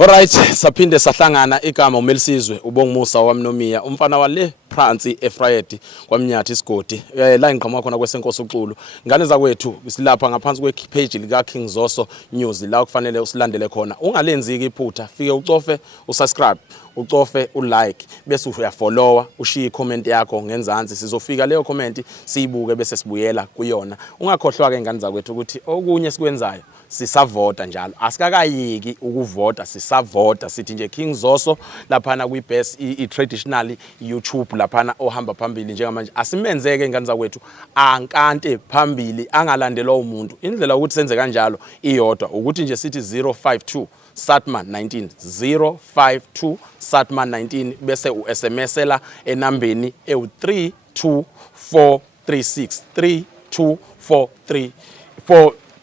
Alright, saphinde sahlangana igama uMelisizwe ubongimusa wamnomiya umfana wale phansi eFriday kwamnyathi isigodi la ngiqhamuka khona kwesenkosi uxulu ngane zakwethu silapha ngaphansi kwepage lika King Zoso News la kufanele usilandele khona ungalenziki iphutha fike ucofe usubscribe ucofe ulike bese uyafollowa ushiye icomment yakho ngenzansi sizofika leyo comment siyibuke bese sibuyela kuyona ungakhohlwa ke ngane zakwethu ukuthi okunye sikwenzayo sisavota njalo asikakayiki ukuvota sisavota sithi nje King Zoso laphana kwi-best i-traditional YouTube laphana ohamba phambili njengamanje asimenzeke ngane zakwethu ankante phambili angalandelwa umuntu indlela ukuthi senze kanjalo iyodwa ukuthi nje sithi 052 Satman 19 052 Satman 19 bese u-SMSela enambeni ewu32436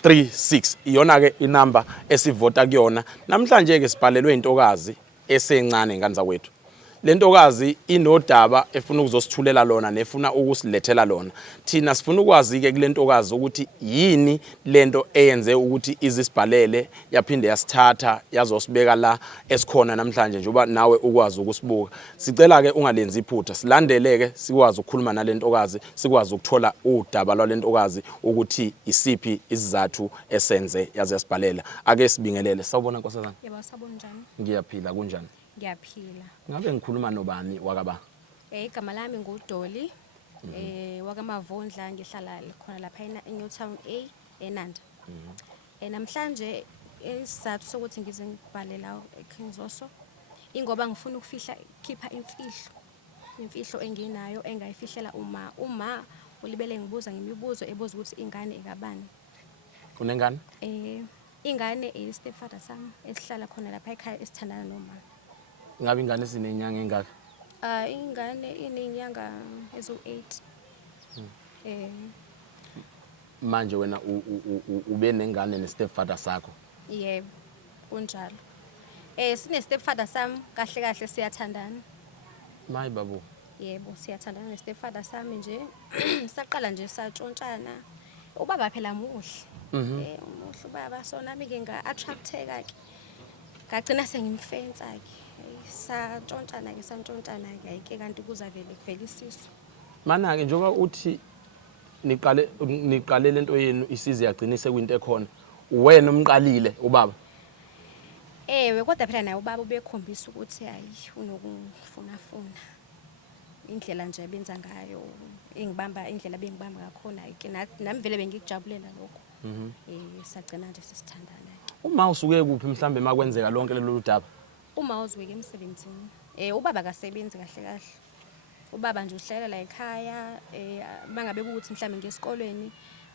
32436 iyona ke inamba esivota kuyona namhlanje ke sibhalelwe intokazi esencane ngane zakwethu lentokazi inodaba efuna ukuzosithulela lona nefuna ukusilethela lona thina sifuna ukwazi ke kulentokazi ukuthi yini lento eyenze ukuthi izisibhalele yaphinde yasithatha yazosibeka la esikhona namhlanje njengoba nawe ukwazi ukusibuka sicela ke ungalenzi iphutha silandeleke sikwazi ukukhuluma nalentokazi sikwazi ukuthola udaba lwalentokazi ukuthi isiphi isizathu esenze yaze yasibhalela ake sibingelele sawubona nkosazana yebo sawubona njani ngiyaphila kunjani ngiyaphila ngabe ngikhuluma nobani wakaba igama lami nguDoli wakamavundla ngihlala khona lapha eNewtown A eNanda namhlanje isizathu sokuthi ngize ngibhalela eKing Zoso ingoba ngifuna ukufihla khipha imfihlo enginayo engayifihlela uma ulibele ngibuza ngimibuzo ebuza ukuthi ingane ekabani unengane ingane stepfather sami esihlala khona lapha ekhaya esithandana noma ngabe ingane sinenyanga engaka ingane inenyanga ezo8 manje wena ube nengane ne-stepfather sakho yebo kunjalo sine stepfather sami kahle siyathandana mayi babu yebo siyathandana ne-stepfather sami nje saqala nje satshontshana ubaba phela muhle umuhle ubaba so nami ke nga-attracteka ke ngagcina sengimfensa ke sathontshana ke ayike kanti kuzavele kuvela isisu mana ke njengoba uthi niqale lento yenu isize yagcinise kwinto ekhona wena umqalile ubaba ewe kodwa phela naye ubaba ubekhombisa ukuthi hayi unokufuna indlela nje ebenza ngayo engibamba indlela bengibamba ngakhona ayike nami vele bengikujabulela lokho sagcina nje sisithandana uma usuke kuphi mhlambe makwenzeka lonke lelo daba uma uzweke emsebenzini ubaba akasebenzi kahle ubaba nje uhlala la ekhaya mangabe ukuthi mhlambe ngesikolweni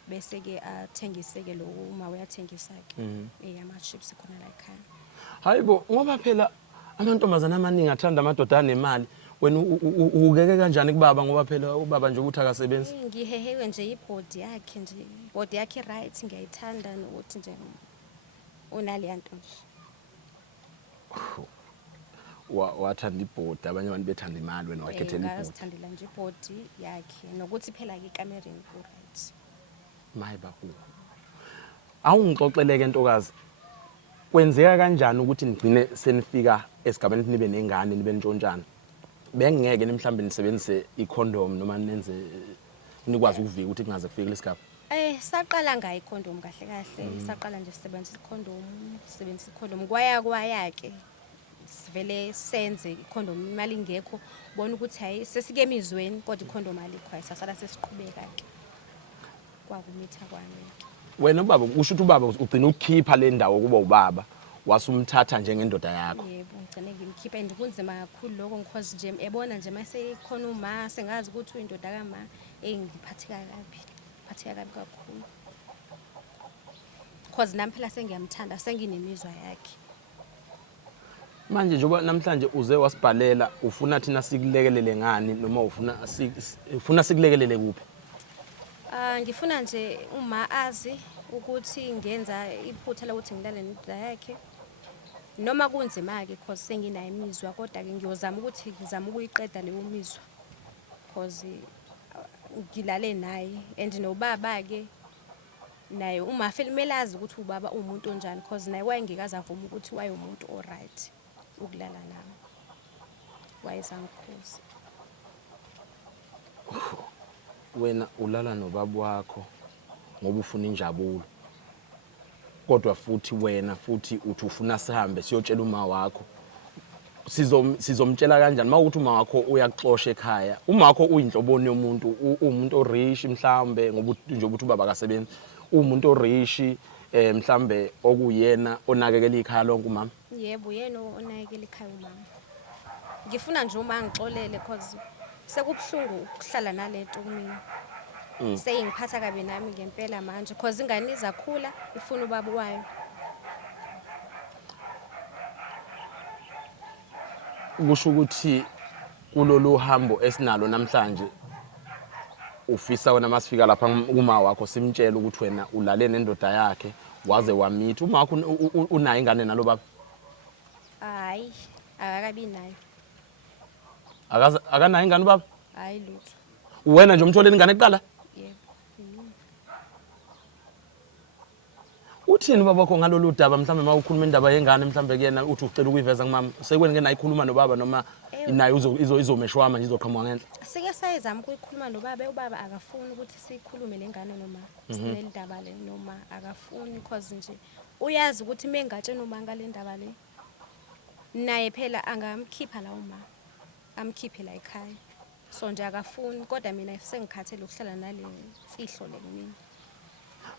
bese ke athengise ke lo uma uyathengisa ke ama chips khona la ekhaya hayibo ngoba phela amantombazana amaningi athanda amadoda anemali wena ukeke kanjani kubaba ngoba phela ubaba nje uthi akasebenzi ngihehewe nje ibhodi yakhe right ngiyayithanda nokuthi nje unale nto nje wathanda ibhodi abanye abantu bethanda imali wena wakhethela ibhodi ngazithandela nje ibhodi yakhe nokuthi phela ke ikamereni ku right mayi bahu awungixoxeleke ntokazi kwenzeka kanjani ukuthi nigcine senifika esigabeni nibe nengane nibe ntshontshana bengeke nimhlambe nisebenzise icondom noma nenze nikwazi ukuvika ukuthi kungaze kufike lesigaba saqala ngayi icondom kahle saqala nje sisebenzisa icondom kwaya ke sivele senze icondom imali ingekho bona ukuthi hayi sesike emizweni kodwa icondom alikho sasala sesiqhubeka ke kwakumitha kwami wena ubaba usho ukuthi ubaba ugcina ukukhipha le ndawo kuba ubaba wasumthatha njengendoda yakho yebo ngicane ngimkhipha kunzima kakhulu lokho because nje ebona nje mase khona uma sengazi ukuthi uyindoda kama ngiphatheka kabi kakhulu because nami phela sengiyamthanda senginemizwa yakhe manje njengoba namhlanje uze wasibhalela ufuna thina sikulekelele ngani noma ufuna sikulekelele kuphi ngifuna nje uma azi ukuthi ngenza iphutha lokuthi ngilale nendoda yakhe noma kunzima ke because senginayo imizwa kodwa ke ngiyozama ukuthi ngizama ukuyiqeda leyo mizwa because ngilale naye and nobaba ke naye umafeli kumele azi ukuthi ubaba umuntu onjani because naye wayengikaze avuma ukuthi wayumuntu oright ukulala nami. Wayesangikhuza. Wena ulala nobaba wakho ngoba ufuna injabulo. Kodwa futhi wena futhi uthi ufuna sihambe siyotshela uma wakho. Sizomtshela kanjani mawukuthi uma wakho uyaxoxa ekhaya. Uma wakho uyinhloboni yomuntu, umuntu orish mhlambe ngoba njengoba uthi ubaba akasebenzi. Umuntu orish mhlambe okuyena onakekela ikhaya lonke umama. Yebo, yena onakekela ikhaya umama. Ngifuna nje uma ngixolele because sekubhlungu ukuhlala nalento kumina. Seyingiphatha kabi nami ngempela manje because ingane izakhula ifuna ubaba wayo. Kusho ukuthi kulolu hambo esinalo namhlanje ufisa wena masifika lapha kuma wakho simtshela ukuthi wena ulale nendoda yakhe waze wamitha uma wakho unayo ingane nalo baba. Hayi, akakabi nayo. Akanayo ingane baba. Hayi lutho. Wena nje umtholeni ingane kuqala. Yebo. Uthini baba kho ngalolu daba mhlambe mawukhuluma indaba yengane mhlambe kuyena uthi ucela ukuyiveza kumama sekwena ngeke nayikhuluma nobaba noma inayo izomeshwama nje izoqhamuka ngenhla. Sike sayezama ukuyikhuluma nobaba, ubaba akafuni ukuthi sikhulume lengane noma sinelindaba le noma akafuni because nje uyazi ukuthi mengatshena uma ngale ndaba le naye phela angamkhipha la uma amkhiphe la ekhaya. So nje akafuni kodwa mina sengikhathele ukuhlala nale mfihlo le mina.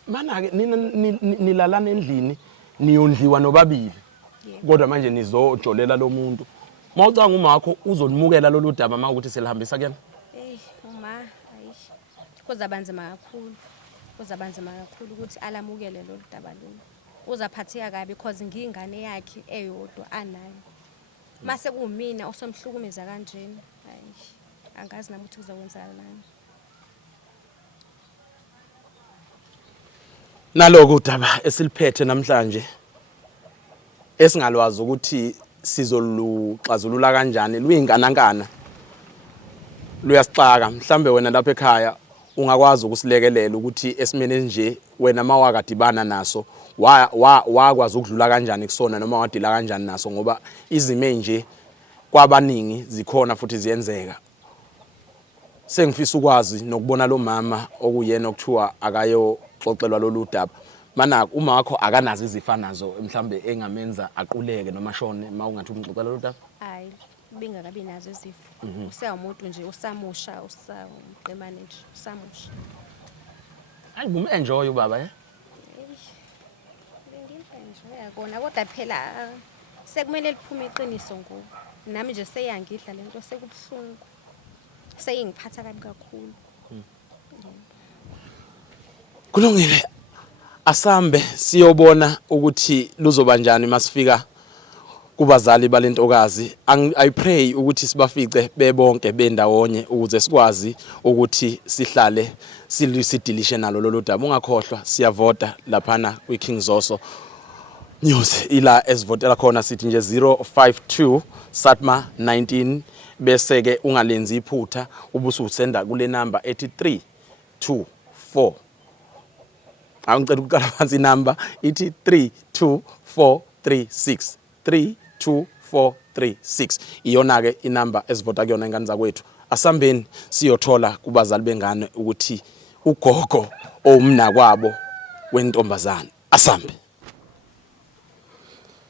Mana ke nina nilalana endlini niyondliwa nobabili. Kodwa manje nizojolela lo muntu. Mawucanga uma wakho uzonimukela lolu daba mawukuthi selihambisa kuyena. Uma hayi kuzabanzima kakhulu. Kuzabanzima kakhulu ukuthi alamukele lolu daba lolu. Uzaphatheka kabi because ngingane yakhe eyodwa anayo. Mase kumina osomhlukumeza kanjeni. Hayi angazi nami ukuthi kuzokwenzakalani. Naloko udaba esiliphethe namhlanje esingalwazi ukuthi sizoluxazulula kanjani luyinganankana luyasixaka mhlambe wena lapha ekhaya ungakwazi ukusilekelela ukuthi esimene nje wena mawakadibana naso wakwazi ukudlula kanjani kusona noma wadila kanjani naso ngoba izime nje kwabaningi zikhona futhi ziyenzeka. Sengifisa ukwazi nokubona lo mama okuyena okuthiwa akayo xoxelwa lolu daba. Mana uma wakho akanazo izifana nazo mhlambe engamenza aquleke noma shone mawungathi umxoxela lolu daba. Hayi bengakabi nazo izifo. Usewumuntu nje usamusha usaqemane nje usamusha. Hayi enjoy ubaba Bengiyenjoya kona kodwa phela sekumele liphume iqiniso ngoku. Nami nje seyangidla lento sekubhlungu. Seyingiphatha kabi kakhulu. Kulungile asambe siyobona ukuthi luzoba njani masifika kubazali balentokazi. I pray ukuthi sibafice bebonke bendawonye ukuze sikwazi ukuthi sihlale sidilishe nalo lolu daba. Ungakhohlwa siyavota laphana kwi King Zoso News ila esivotela khona sithi nje 052 Satma 19 bese ke ungalenzi iphutha ubusu senda kule number 8324. Angicela ukuqala phansi inamba ithi 324336 32436 iyona ke inamba esivota kuyona ingane zakwethu. Asambeni siyothola kubazali bengane ukuthi ugogo omna kwabo wentombazana asambe.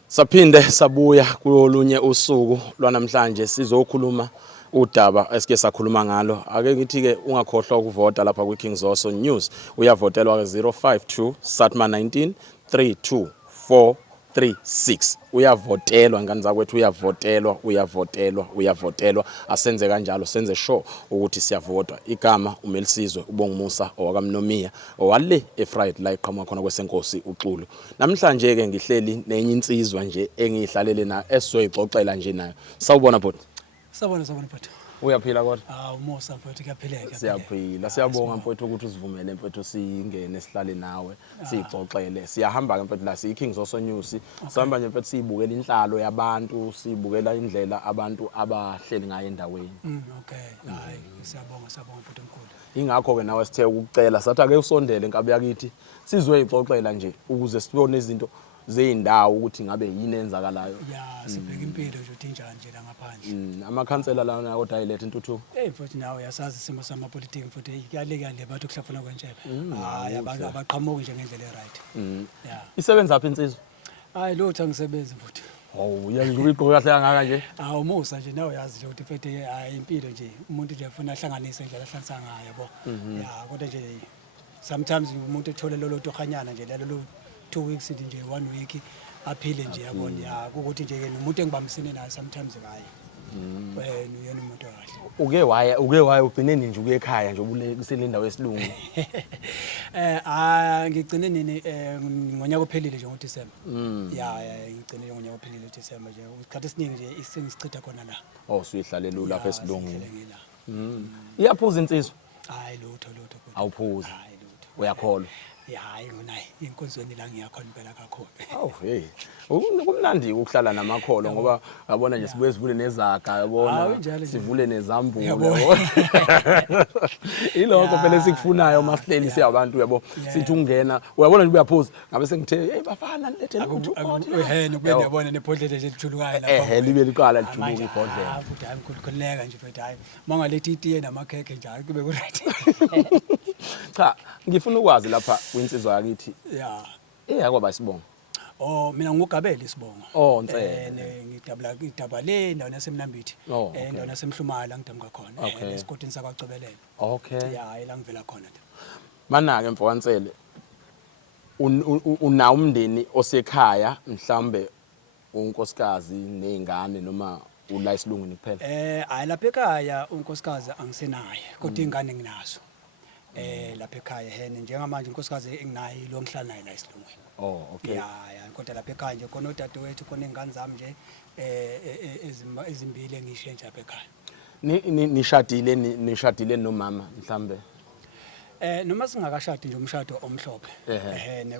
Saphinde sabuya kulolunye usuku lwanamhlanje sizokhuluma udaba esike sakhuluma ngalo. Ake ngithi ke ungakhohlwa ukuvota lapha kwi King Zoso News. Uyavotelwa ke 052 Satma 19 32436. Uyavotelwa ngane zakwethu uyavotelwa asenze kanjalo senze sure ukuthi siyavota. Igama uMelisizwe uBongumusa owakamnomiya owale eFried la iqhamuka khona kwesenkosi uXulu. Namhlanje ke ngihleli nenye insizwa nje engihlalele na esizoyixoxela nje nayo. Sawubona bhuti. Sabona mfowethu. Uyaphila kodwa? Umusa mfowethu kuyaphileka. Siyaphila. Siyabonga mfowethu ukuthi usivumele mfowethu singene sihlale nawe sixoxele. Siyahamba ke mfowethu la si King Zoso News. Sihamba nje mfowethu sibukela inhlalo yabantu, sibukela indlela abantu abahleli ngayo endaweni. Okay. Hayi siyabonga mfowethu omkhulu. ingakho ke nawe sithe ukucela sathi ake usondele Nkabi yakithi sizwe ixoxela nje ukuze sibone izinto zeindawo ukuthi ngabe yini enzakalayo. Ya sibheka impilo nje uthi injani nje la ngaphandle. Amakhansela lana kodwa ayilethe intuthuko. Futhi nawe yasazi isimo samapolitiki futhi kuyale bathi kuhlafuna kwentshepe. Hayi abaqhamuki nje ngendlela eright. Ya. Isebenza apha insizwe? Hayi lutho angisebenzi futhi. Oh, uyangigqoka kahle kangaka nje. Umusa nje nawe yazi nje ukuthi futhi hayi impilo nje umuntu nje ufuna ahlanganise indlela ahlanisa ngayo yabo. Ya kodwa nje sometimes umuntu ethola lolo tokhanyana nje lelo 2 weeks nje 1 week aphile nje yabona ya ukuthi nje umuntu engibambisene naye sometimes hayi. Uyena umuntu kahle. Uke waya ugcine nje ukuye ekhaya nje ubulekisele indawo yesilungu. Ngigcine nini ngonyaka ophelile nje ngoDisemba. Ya ngigcine ngonyaka ophelile uDisemba nje isikhathi esiningi nje isengisichitha khona la. Oh suyihlale lula lapha esilungwini. Iyaphuza insizwe? Hayi lutho. Awuphuzi. Hayi lutho. Uyakholwa? Ya hayi ngonayi inkonzweni la ngiyakhona impela kakhulu. Oh hey. Kumnandi ukuhlala namakholo ngoba yabona nje sibuye sivule nezaga yabona sivule nezambulo yabo. Ilokho phela sikufunayo masihleli siyabantu yabo sithi ungena uyabona nje uyaphuza ngabe sengithe hey bafana nilethele ukuthi nokube ngiyabona nebhodlela nje lijulukayo lapha. Libe liqala lijuluka ibhodlela. Futhi hayi ngikhululeka nje futhi hayi mangalethi itiye namakhekhe njalo kube kuright. Cha ngifuna ukwazi lapha kwinsizwa yakithi. Ya. Eyakwaba isibongo. Mina ngugabele isibongo. Nsele. Ngidaba le endaweni yasemnambithi. Endaweni yasemhlumala ngidamka khona esikotini sakwaCobelelo. Okay. Ya ila ngivela khona. Mana ke mfokaNtsele una umndeni osekhaya mhlambe unkosikazi nezingane noma ula isilungwini kuphela? Hayi lapha ekhaya unkosikazi angisenaye kodwa ingane nginazo. Lapha ekhaya njengamanje unkosikazi enginayo lo ngihlala naye la esilungwini. Oh okay. Ya kodwa lapha ekhaya nje khona udadewethu khona ingane zami nje ezimbili engishiye nje lapha ekhaya. Nishadile nomama mhlambe? Noma singakashadi nje umshado omhlophe.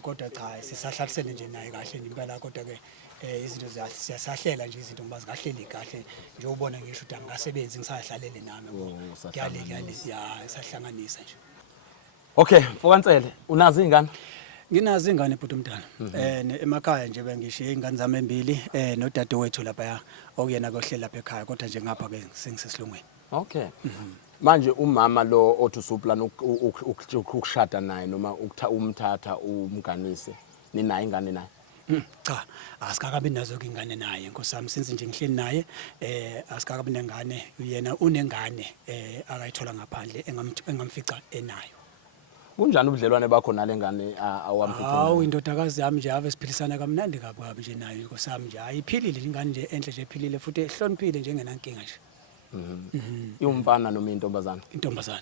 Kodwa cha sisahlalisene nje naye kahle nje impela kodwa ke izinto siyasahlela nje izinto ngoba zingahleli kahle nje ubona ngisho ukuthi angasebenzi ngisahlalele nami ngoba kuyale ya isahlanganisa nje. Okay, mfokaNtsele unazi izingane? Nginazi ingane bhuti umntana. Emakhaya nje bengishiye ingane zami embili nodadewethu lapha okuyena kohlela lapha ekhaya kodwa nje ngapha ke sengisesilungwini. Okay. Manje umama lo othi usuplana ukushada naye noma umthatha umganise ninayo ingane naye? Cha asikakabi nazo ingane naye nkosami since nje ngihleli naye asikakabi nengane yena unengane akayithola ngaphandle engamfica enayo. Kunjani ubudlelwane bakho nalengane awamfica? Hawu indodakazi yami nje ave siphilisana kamnandi kabi nje nayo nkosami nje ayiphilile ingane nje enhle nje ephilile futhi ehloniphile nje ngenankinga nje. Iwumfana noma intombazana? Intombazana.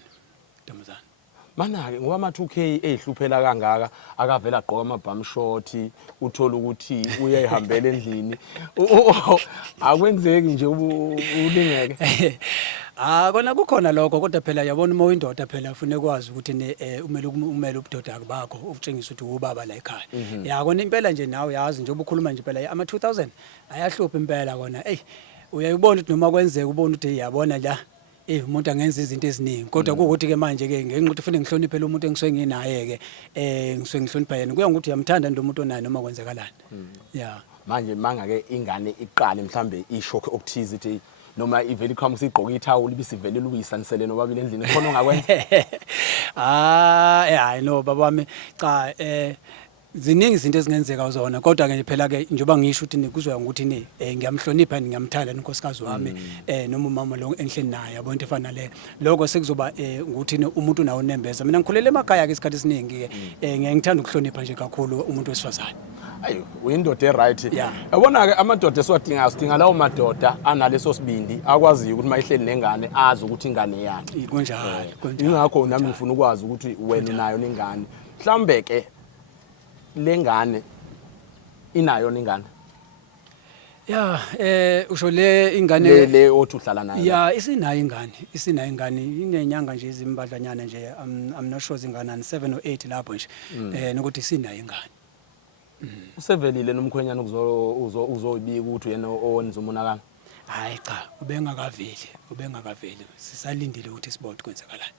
Mana ke ngoba ama2K ehluphela kangaka akavela agqoka amabhamu short uthola ukuthi uyayihambela endlini akwenzeki nje ulingeke. Kona kukhona lokho kodwa phela yabona uma uyindoda phela ufune kwazi ukuthi umele ubudoda bakho ukutshengisa ukuthi ubaba la ekhaya. Ya kona impela nje nawe yazi nje ubukhuluma nje phela ama 2000 ayahlupha impela kona uyayibona ukuthi noma kwenzeka ubona ukuthi yabona la umuntu angenza izinto eziningi kodwa ukuthi ke manje ke ngenxa ukuthi ufune ngihloniphe lo muntu engisuke nginaye ke ngisuke ngihlonipha yena kuya ukuthi uyamthanda nje umuntu onaye noma kwenzekalani. Ya manje manga ke ingane iqale mhlambe isho okuthiza ithi noma iveli khama sigqoka ithawuli bisivele luyisanisele nobabili endlini khona ongakwenza. Hayi no baba wami cha ziningi izinto ezingenzeka uzona kodwa ke phela ke njoba ngisho ukuthi nikuzwa ukuthi ngiyamhlonipha ngiyamthanda unkosikazi wami noma umama lo enhleni naye yabo into efana le lokho sekuzoba ukuthi umuntu nawo nembeza mina ngikhulele emakhaya ke isikhathi esiningi ke ngiyangithanda ukuhlonipha nje kakhulu umuntu wesifazane. Ayo uyindoda eright. Yabona ke amadoda esiwadinga sidinga lawo madoda analeso sibindi akwaziyo ukuthi mayihleli nengane azi ukuthi ingane yakhe. Kunjalo ingakho nami ngifuna ukwazi ukuthi wena unayo nengane mhlambe ke lengane inayo nengane. Ya usho le ingane le othi uhlala nayo. Ya isinayo ingane inenyanga nje izimbadlanyana nje I'm not sure ingane 7 or 8 lapho nje nokuthi isinayo ingane. Usevelile nomkhwenyana uzobika ukuthi yena owenza umonakalo? Hayi cha ubengakaveli sisalindile ukuthi sibone kwenzakalani.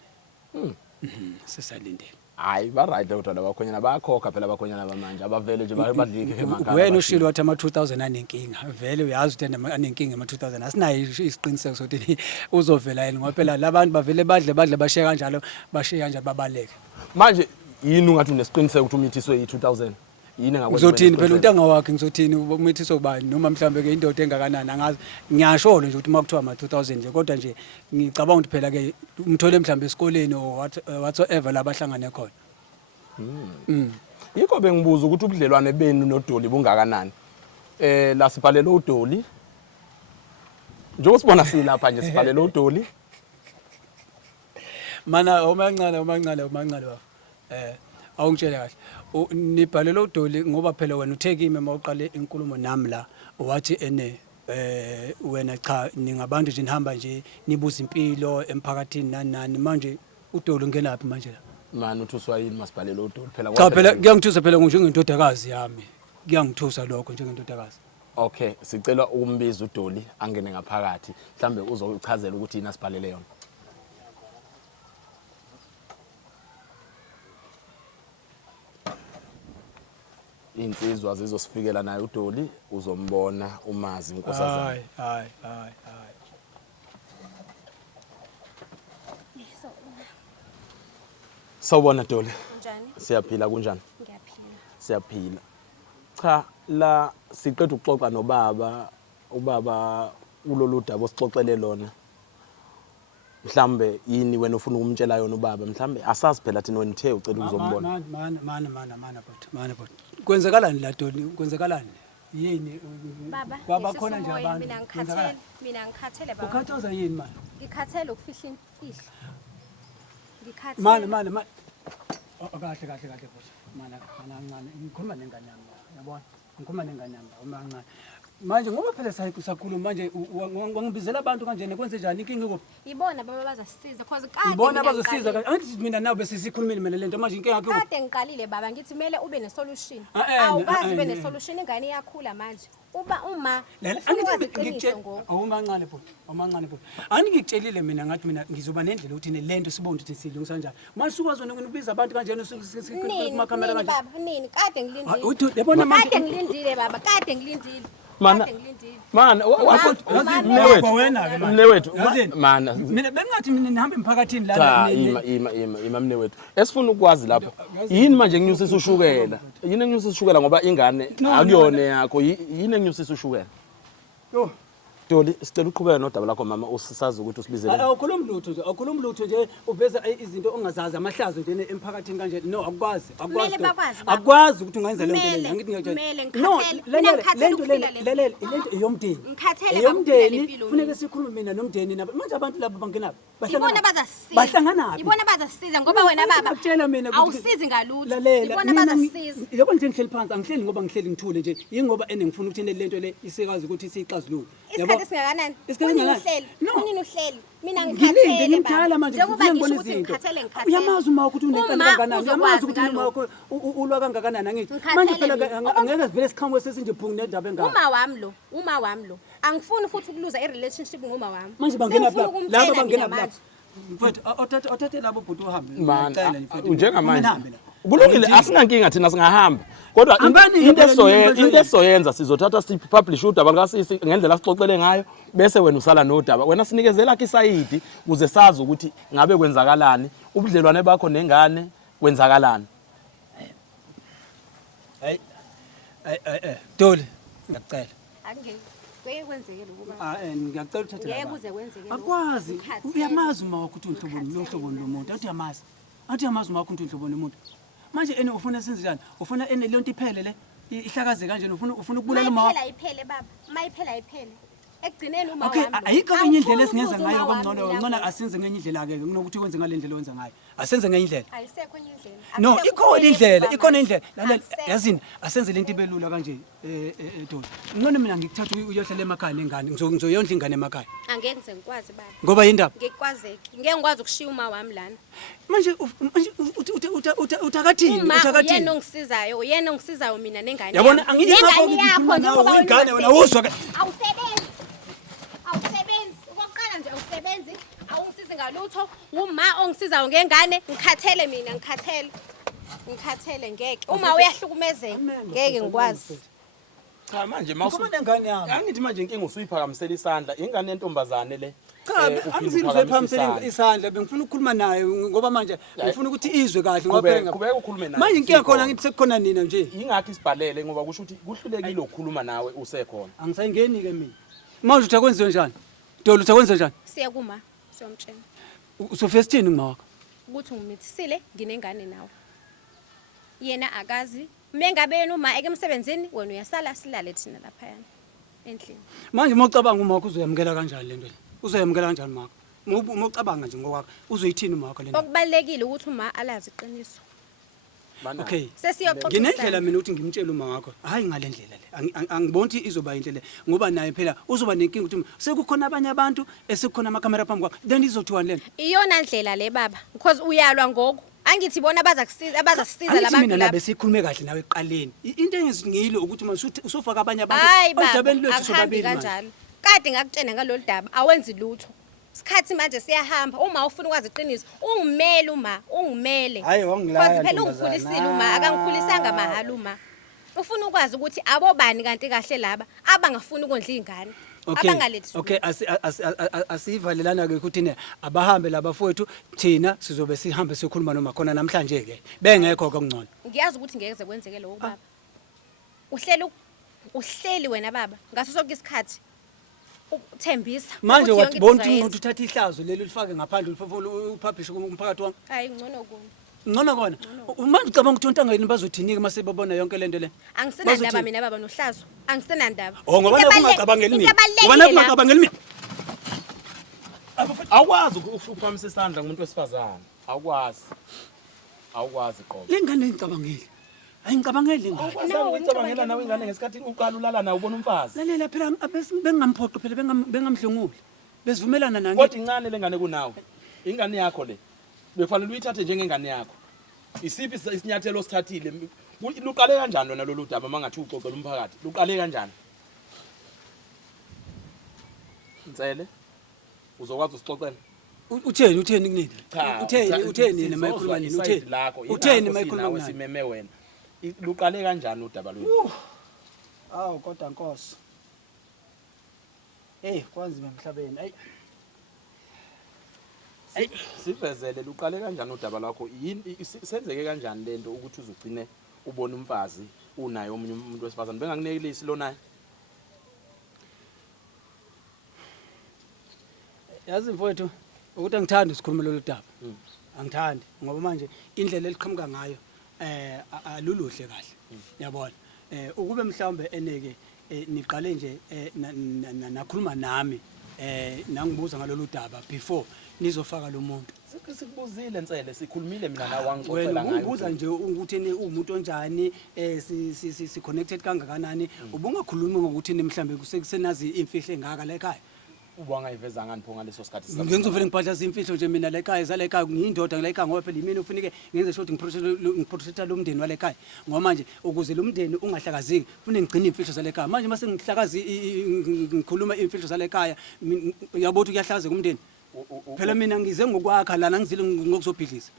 Sisalinde. Hayi ba right kodwa labakhonyana bayakhokha phela abakhonyana bamanje abavele nje badlike emakhaya. Wena ushilo wathi ama 2000 anenkinga. Vele uyazi ukuthi anenkinga ama 2000. Asinayo isiqiniseko sokuthi uzovela yini ngoba phela labantu bavele badle bashiya kanjalo bashiya kanjalo babaleke. Manje yini ungathi unesiqiniseko ukuthi umithiswe yi2000? Yini ngakwenza? Ngizothini phela untanga wakhe ngizothini umithiso kubani noma mhlambe ke indoda engakanani angazi ngiyasho nje ukuthi makuthiwa ama 2000 nje kodwa nje ngicabanga ukuthi phela ke umthole mhlambe esikoleni or whatsoever labahlangane khona. Yikho bengibuza ukuthi ubudlelwane benu noDoli bungakanani. La sibhalele uDoli. Njengoba sibona silapha nje sibhalele uDoli. Mana umancane baba. Awungitshela kahle. Nibhalele uDoli ngoba phela wena uthekime mawuqale inkulumo nami la wathi wena cha ningabantu nje nihamba nje nibuza impilo emphakathini nani manje uDoli ungenaphi manje la? Mani uthuswa yini masibhalele uDoli phela? Cha phela kuyangithusa phela njengentodakazi yami. Kuyangithusa lokho njengentodakazi. Okay, sicela ukumbiza uDoli angene ngaphakathi. Mhlambe uzochazela ukuthi yini asibhalele yona. Insizwa zizosifikela naye uDoli uzombona umazi inkosazana. Hayi. Sawubona Doli. Njani? Siyaphila kunjani? Ngiyaphila. Siyaphila. Cha la siqeda ukuxoxa nobaba, ubaba ulolu daba osixoxele lona. Mhlambe yini wena ufuna ukumtshela yona ubaba? Mhlambe asazi phela thina wenithe ucela ukuzombona. Mana. Kwenzakalani la Doli? Kwenzakalani? Yini? Baba, kwaba khona nje abantu. Mina ngikhathele baba. Ukhathaza yini manje? Ngikhathele ukufihla imfihlo. Ngikhathele. Mana. Kahle futhi. Mana kancane. Ngikhuluma nengane yami, yabona? Ngikhuluma nengane yami, uma kancane. Manje ngoba phela sakhuluma manje wangibizela abantu kanjena kwenze njani inkinga ikuphi? Ibona baba bazasisiza because kade Ibona bazosiza angithi mina nawe bese sikhulumile mina lento manje inkinga yakho. Kade ngiqalile baba ngithi kumele ube nesolution. Awukazi ube nesolution ingane iyakhula manje. Uma ngikutshela awumancane futhi. Angikutshelile mina ngathi mina ngizoba nendlela ukuthi lento sibone ukuthi silungisa kanjani. Manje sukwazi ukubiza abantu kanjena kuma camera kanje. Baba nini kade ngilindile. Uthi yabona manje kade ngilindile baba kade ngilindile. Mana mnewethu mana mina bengathi mina nihambe emphakathini la cha ima mnewethu esifuna ukwazi lapho yini manje nginyusisa ushukela yini enginyusisa ushukela ngoba ingane akuyona yakho yini enginyusisa ushukela yo Doli sicela uqhubeke nodaba lakho mama usisazi ukuthi usibizele awukhuluma lutho nje uveza izinto ongazazi amahlazo nje emphakathini kanje no akwazi ukuthi ungenza le nto le ngithi ngiyajela lento eyomndeni kufanele sikhulume mina nomndeni nabo manje abantu labo bangena ibona bazasisiza ngoba wena baba awusizi ngalutho ibona bazasisiza yabo nje ngihleli phansi angihleli ngoba ngihleli ngithule nje yinggoba ngifuna ukuthi lento le isikazi ukuthi siyixazulule isikhathi singakanani unini uhleli mina ngikhathele ngikhathele manje ngibona izinto uyamazi uma ukuthi unenkani kangakanani uyamazi ukuthi uma ulwa kangakanani angithi manje phela angeke sivele siqhamuke sesinje phungu nendaba engaka uma wami lo angifuni futhi ukuluza i-relationship ngoma wami manje bangena labo bangena lapha mfethu othathe labo bhuti uhambe njengamanje kulungile asinankinga thina singahamba kodwa into esoyenza sizothatha sipublish udaba likasisi ngendlela sixoxele ngayo bese wena usala nodaba wena sinikezela isayidi kuze sazi ukuthi ngabe kwenzakalani ubudlelwane bakho nengane kwenzakalani. Doli ngiyacela ngeke kwenzeke ukuba ngiyacela uthathe ngeke kuze kwenzeke akwazi uyamazi uma ukuthi unhlobo lomuntu athi yamazi uma ukuthi unhlobo lomuntu manje ufuna senze njani ufuna lento iphele le ihlakaze kanjena ufuna ukubulala uma iphele baba mayiphela iphele ekugcineni uma okay ayikho enye indlela esingenza ngayo ngcono asenze ngenye indlela ke kunokuthi wenze ngale ndlela owenza ngayo asenze ngenye indlela ayisekho enye indlela no ikhona indlela lalela yazini asenze lento ibelula kanje Doli ngone mina ngikuthatha uyohlala emakhaya nengane ngizoyondla ingane emakhaya angeke ngize ngikwazi baba ngoba yindaba ngikwazeki ngeke ngikwazi ukushiya uma wami lana manje uthakathini yena ongisizayo mina nengane yabona angiyikho njengoba ingane wena uzwa awusebenzi okokuqala nje awusebenzi awungisizi lutho uma ongisizayo ngengane ngikhathele mina ngikhathele ngeke uma uyahlukumezeka ngeke ngikwazi cha manje Ukhuluma nengane yami. angithi manje inkinga usuyiphakamisela isandla ingane yentombazane le Cha, uphinde angizizwe uphakamise phakamisela isandla bengifuna ukukhuluma naye ngoba manje ngifuna ukuthi izwe kahle ngoba Qhubeka phela ukhulume naye manje inkinga khona ngithi sekukhona nina nje ingakho isibhalele ngoba kusho ukuthi kuhlulekile ukukhuluma nawe usekhona angisayingeni ke mina manje uthi akwenziwe njani Dolo uthi akwenziwe njani siya kuma siyomtshela usofestini ngima wakho ukuthi ngimithisile nginengane nawe yena akazi mengabe yena uma ekemsebenzini wena uyasala silale thina lapha yana endlini manje uma ucabanga uma wakho uzoyamukela kanjani lento le uzoyamukela kanjani makho uma ucabanga nje ngokwakho uzoyithini uma wakho lento okubalekile ukuthi uma alazi iqiniso okay sesiyoxoxisana nginendlela mina ukuthi ngimtshele uma wakho hayi ngale ndlela le angiboni ukuthi izoba indlela ngoba naye phela uzoba nenkinga ukuthi sekukhona abanye abantu esekukhona amakamera phambi kwakho then izothiwa lento iyona ndlela le baba because uyalwa ngoku angithi bona abazasisiza labantu mina laba nabe sikhulume kahle nawe eqaleni into engizingilo ukuthi manje usofaka abanye abantu hayi baba odabeni lwethu akuhambi sobabili manje kanjalo kade ngakutshena ngalolu daba awenzi lutho isikhathi manje siyahamba uma ufuna ukwazi iqiniso ungimele ungimele Hayi, wangilaya, because phela ntombazana. ungikhulisile uma akangikhulisanga mahhala uma ufuna ukwazi ukuthi abobani kanti kahle laba abangafuni ukondla izingane abangalethi okay asivalelana ke ukuthi ne abahambe labafowethu thina sizobe sihambe sikhuluma noma khona namhlanje ke bengekho kokungcono ngiyazi ukuthi ngeke kwenzeke lokho baba uhleli wena baba ngaso sonke isikhathi uthembisa manje ukuthi wathi yonke into bonke uzoyenza. umuntu uthatha ihlazo leli ulifake ngaphandle upublish kumphakathi wami hayi ngcono kuni ngcono kona manje ucabanga ukuthi ontangeni bazothinika mase babona yonke lento le angisenandaba mina baba nohlazo angisenandaba ngoba Into ungacabangeli mina ebalulekile ngoba la- ungacabangeli mina awukwazi ukuphakamisa isandla ngumuntu wesifazane awukwazi qobo lengane ngicabangeli ayingicabangeli lengane no ucabangela nawe ingane ngesikhathi uqala ulala nawe ubona umfazi lalela phela bengamphoqo phela bengamhlunguli besivumelana nange kodwa incane lengane kunawe ingane yakho le bekufanele uyithathe njengengane yakho isiphi isinyathelo osithathile luqale kanjani lona lolu daba mangathi uxoxela umphakathi luqale kanjani Ntsele uzokwazi usixoxela utheni kunini Cha, utheni yena mayikhuluma nini utheni mayikhuluma nawe nini simeme wena luqale kanjani udaba lwethu awu kodwa Nkosi kwanzima emhlabeni sivezele luqale kanjani udaba lwakho yini senzeke kanjani lento ukuthi uzugcine ubona umfazi unaye omunye umuntu wesifazane bengakunekelisi lo naye yazi mfowethu ukuthi angithandi sikhuluma lolu daba angithandi ngoba manje indlela eliqhamuka ngayo aluluhle kahle yabona ukube mhlawumbe eneke niqale nje nakhuluma nami nangibuza ngalolu daba before nizofaka lo muntu sikubuzile Ntsele sikhulumile mina nawe wena wangixoxela ngayo ungibuza nje ukuthi umuntu onjani si connected kangakanani ubungakhulumi ngokuthi mhlambe kusenazi imfihlo engaka la ekhaya ubangayivezanga ngipho ngaleso sikhathi ngizovela ngiphathasa imfihlo nje mina la ekhaya zala ekhaya ngiyindoda la ekhaya ngoba phela yimini ufunike ngenze shoti ngiprotecta lo mndeni wala ekhaya ngoba manje ukuze lo mndeni ungahlakazeki kufanele ngigcine imfihlo zala ekhaya manje mase ngihlakazi ngikhuluma imfihlo zala ekhaya uyabona kuyahlazeka umndeni phela mina ngize ngokwakha lana ngizile ngokuzobhidlisa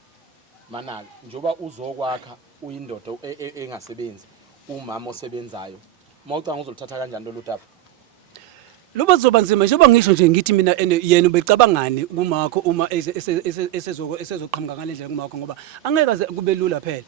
manaka njoba uzokwakha uyindoda engasebenzi umama osebenzayo mawucanga uzolithatha kanjani lolu daba Loba zoba nzima njengoba ngisho nje ngithi mina yena ubecabangani kumakho uma esezoqhamuka ngale ndlela kumakho ngoba angeke kube lula phela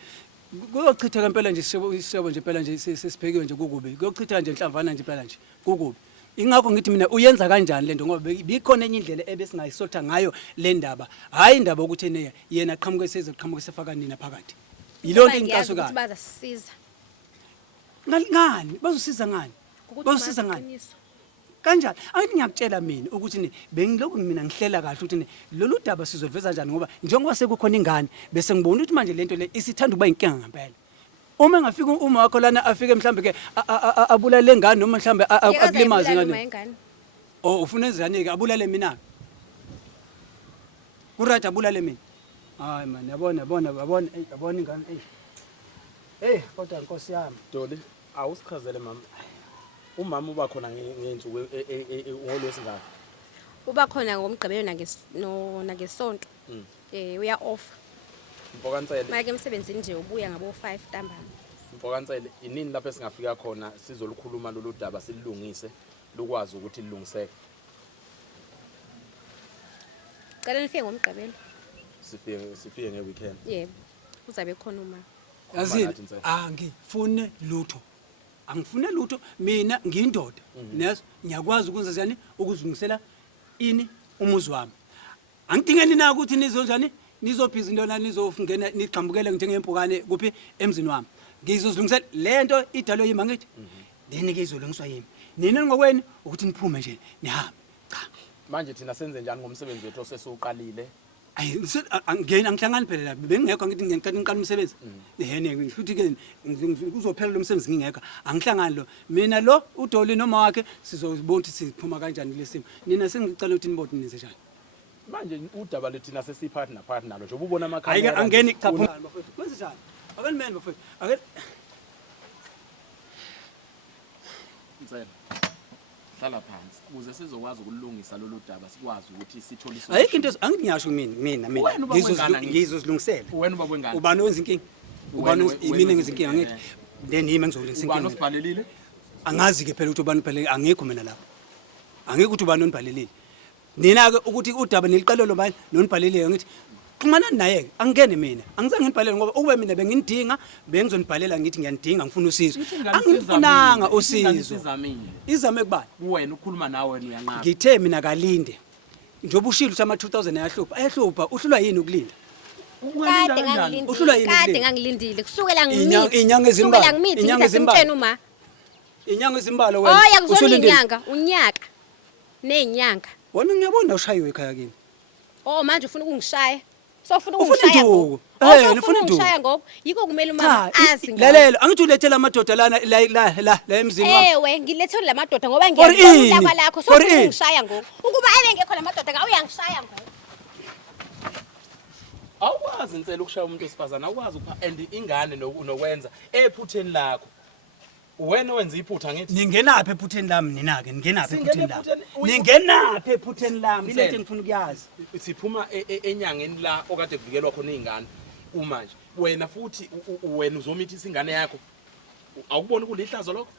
kuyochitha ngempela nje isishebo nje phela nje sesiphekiwe nje kukubi kuyochitha nje inhlamvana nje phela nje kukubi ingakho ngithi mina uyenza kanjani lento ngoba bikhona enye indlela ebesingayisotha ngayo le ndaba hayi indaba ukuthi yena aqhamuke sezoqhamuka sefaka nina phakathi yilonto engicasuka ukuthi bazasisiza ngani bazosiza ngani bazosiza ngani kanjani angithi ngiyakutshela mina ukuthi bengilokhu mina ngihlela kahle ukuthi lolu daba sizoveza kanjani ngoba njengoba sekukhona ingane bese ngibona ukuthi manje lento le isithanda kuba inkinga ngempela uma engafika uma wakho lana afike mhlambe ke abulale ingane noma mhlambe akulimaze ngane ufuna ezani ke abulale mina uright abulale mina hayi man yabona ingane kodwa Nkosi yami Doli awusichazele mama umama uba khona ngensuku ngolwesingaka uba khona ngomgqibelo nangesonto uya off Mfokansele manje emsebenzini nje ubuya ngabo 5 ntambama. Mfokansele inini lapho esingafika khona sizolukhuluma lolu daba silungise lukwazi ukuthi lilungiseke. Cela nifike ngomgqibelo. Sifike ngeweekend. Yebo. Uzabe khona uma. Yazini angifune lutho. Angifune lutho mina ngiyindoda. Neso ngiyakwazi ukuzenzani ukuzilungisela ini umuzi wami. Angidingeni na ukuthi nizonjani nizobhiza into lana nizofungena niqhambukele njengempukane kuphi emzini wami. Ngizozilungisela lento idalwe yimi angithi. Then ke izolungiswa yimi. Nina ngokweni ukuthi niphume nje nihambe. Cha. Manje thina senze njani ngomsebenzi wethu osesiuqalile? Ayi angena angihlangani phela la bengingekho ngithi ngiqala umsebenzi ehene ngithi ke uzophela lo msebenzi ngingekho angihlangani lo mina lo udoli noma wakhe sizobona ukuthi siphuma kanjani kulesimo nina sengicela ukuthi nibothi nize njani Manje udaba lethina sesipartner nalo nje ububona amakhamera hayi angeni cha bafethu kwenze njani akanimeni bafethu ake Mtsela hlala phansi ukuze sizokwazi ukulungisa lolu daba sikwazi ukuthi sithole isizwe. ayikho into angiyasho mina ngizozilungisela Wena uba kwengane ubani wenza inkingi ubani mina ngizinkinga ngithi then yimi engizolungisa inkinga ubani osibhalelile angazi ke phela ukuthi ubani phela angekho mina lapho angeke ukuthi ubani onibhalelile nina ke ukuthi udaba niliqalelo manje nonibhalelile ngithi xhumanani naye ke angene mina angizange ngibhalele ngoba ube mina bengindinga bengizonibhalela ngithi ngiyanidinga ngifuna usizo angifunanga usizo izame kubani wena ukhuluma nawe wena uyanqaba ngithe mina kalinde njoba ushilo ukuthi ama 2000 ayahlupha uhlulwa yini ukulinda Kade ngangilindile kusukela inyanga ezimbalwa inyanga ezimbalwa uma inyanga ezimbalwa wena oya kuzona inyanga unyaka nezinyanga wona ngiyabona ushayiwe ekhaya kini manje ufuna ukungishaya so ufuna ufuna ukungishaya induku ufuna ukungishaya ngoku yiko kumele uma azi lalela angithi ulethela amadoda lana la emzini wami ewe ngilethele lamadoda ngoba ngiyabona kwalakho so ufuna ukungishaya ngoku ukuba ayengekho lamadoda ngawuyangishaya ngoku awukwazi nsela ukushaya umuntu osifazana awukwazi and ingane nokwenza ephutheni lakho wena wenza iphutha ngithi ningenaphi ephutheni lami nina ke ningenaphi ephutheni lami ningenaphi ephutheni lami ilethe ngifuna ukuyazi siphuma enyangeni la okade kuvikelwa khona izingane umanje wena futhi wena uzomithi isingane yakho awukuboni kulihlazo lokho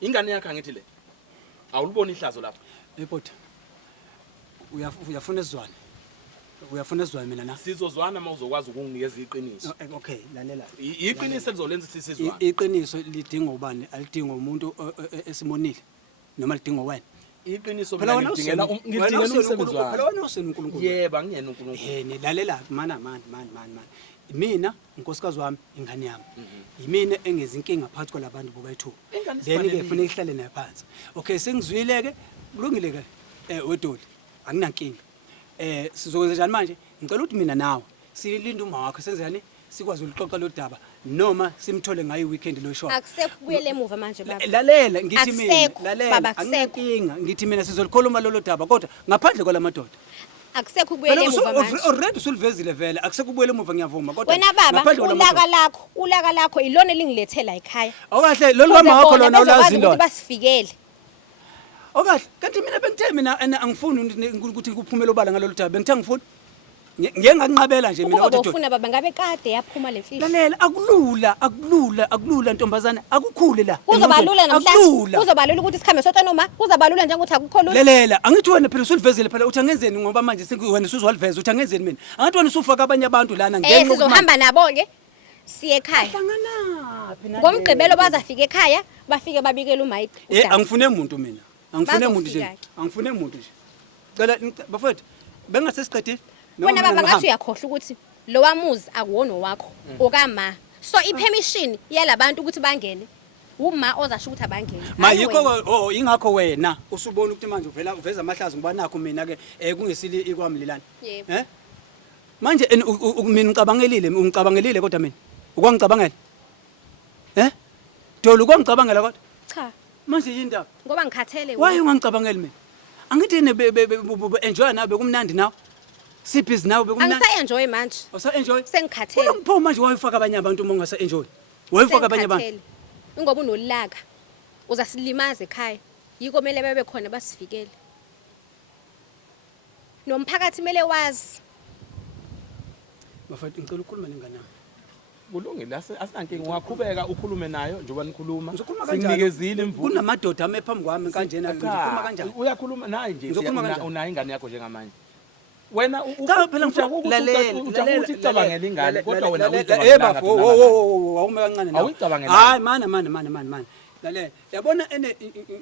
ingane yakho angithi le awuliboni ihlazo lapho ebota uyafuna isizwane uyafuna isizwane mina na sizozwana mawuzokwazi ukunginikeza iqiniso okay lalela iqiniso lizolenza sisizwana iqiniso lidinga ubani alidinga umuntu esimonile noma lidinga wena iqiniso mina ngidingela umsebenzi wami phela wena usenunkulunkulu yebo angiyena uNkulunkulu lalela mana mina unkosikazi wami ingane yami yimina engeza inkinga phakathi kwalabantu bobayithu then ke kufanele ihlale naye phansi okay sengizwile ke kulungile ke wedoli anginankinga sizokwenza njani manje ngicela ukuthi mina nawe silinde uma wakho senzani sikwazi ukuxoxa lo daba noma simthole ngayo weekend lo shop akusekubuyele emuva manje baba lalela ngithi mina lalela anginkinga ngithi mina sizolikhuluma lo daba kodwa ngaphandle kwalamadoda akusekho kubuyele emuva manje already usulivezile vele akusekubuyele emuva ngiyavuma kodwa wena baba ulaka lakho ilona elingilethela ekhaya awukahle lolu kama wakho lona ulazi into basifikele okahle kanti mina bengithe mina angifuni ukuthi kuphumele obala ngalolu daba bengithe ngifuni ngeke ngakunqabela nje mina kodwa ufuna baba ngabe kade yaphuma lemfihlo lalela akulula ntombazana akukhule la kuzobalula namhlanje kuzobalula ukuthi sikhambe sonke noma kuzobalula njengokuthi akukho lula lalela angithi wena phela usulivezile phela uthi angenzeni ngoba manje wena usuzwaliveza uthi angenzeni mina angathi wena usufaka abanye abantu lana ngenxa sizohamba nabo ke siye ekhaya hlanganaphi ngomgqibelo bazafika ekhaya bafike babikele umayiqi angifune umuntu mina angifune umuntu nje cela bafowethu bengasesiqedile wena baba ngathi uyakhohle ukuthi lo wamuzi akuwona wakho okama so ipermission yalabantu ukuthi bangene uma ozasho ukuthi abangene mayikho ingakho wena usubona ukuthi manje uveza amahlazo ngoba nakho mina ke kungesili ikwamlilana manje mina ungicabangelile kodwa mina ukwangicabangela Dolo ukwangicabangela kodwa cha manje yindaba ngoba ngikhathele why ungangicabangeli mina angithi enjoy nawe bekumnandi nawe siphizi nawe bekumnandi angisa enjoy manje enjoy sengikhathele ngipho manje wayifaka abanye abantu uma ungasa enjoy wayifaka abanye abantu ngoba unolaka uzasilimaza ekhaya yiko mele bebe khona basivikele nomphakathi kumele wazi. Bafethu ngicela ukukhuluma nengane yami. Kulungile asinankinga ungaqhubeka ukhulume nayo njengoba nikhuluma. Ngizokhuluma kanjani? Singinikezile imvume. Kunamadoda ame phambi kwami kanjena ngizokhuluma kanjani? Uyakhuluma naye nje. Ngizokhuluma kanjani? Unayo ingane yakho njengamanje. Wena Cha phela lalela uthi ucabangela ingane kodwa wena uyicabangela. Awume kancane nawe. Awuyicabangela. Hayi mana. Lalela. Yabona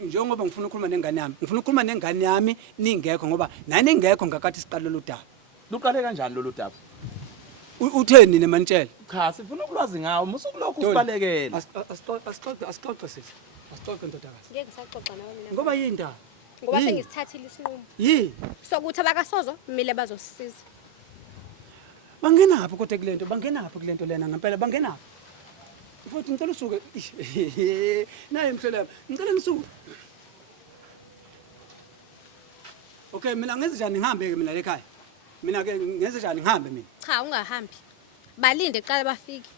njengoba ngifuna ukukhuluma nengane yami. Ngifuna ukukhuluma nengane yami ningekho ngoba nani ningekho ngakathi siqala lo daba. Luqale kanjani lolu daba? Utheni nemantshela? Cha sifuna ukwazi ngawo musukulokhu usibalekela. Asixoxe sisi. Asixoxe ndodakazi. Ngeke ngisaxoxa nawe mina. Ngoba yini ndaba? Ngoba sengisithathile isinqumo. Yini? Sokuthi abakasozo kumele bazosisiza. Bangenaphi kodwa kulento? Bangenaphi kulento lena ngempela bangenaphi? Mfowethu ngicela usuke. Naye mhlelo. Ngicela ngisuke. Okay mina ngenze njani ngihambe ke mina ekhaya? Mina ke ngenze njani ngihambe mina? Cha ungahambi. Balinde eqala bafike.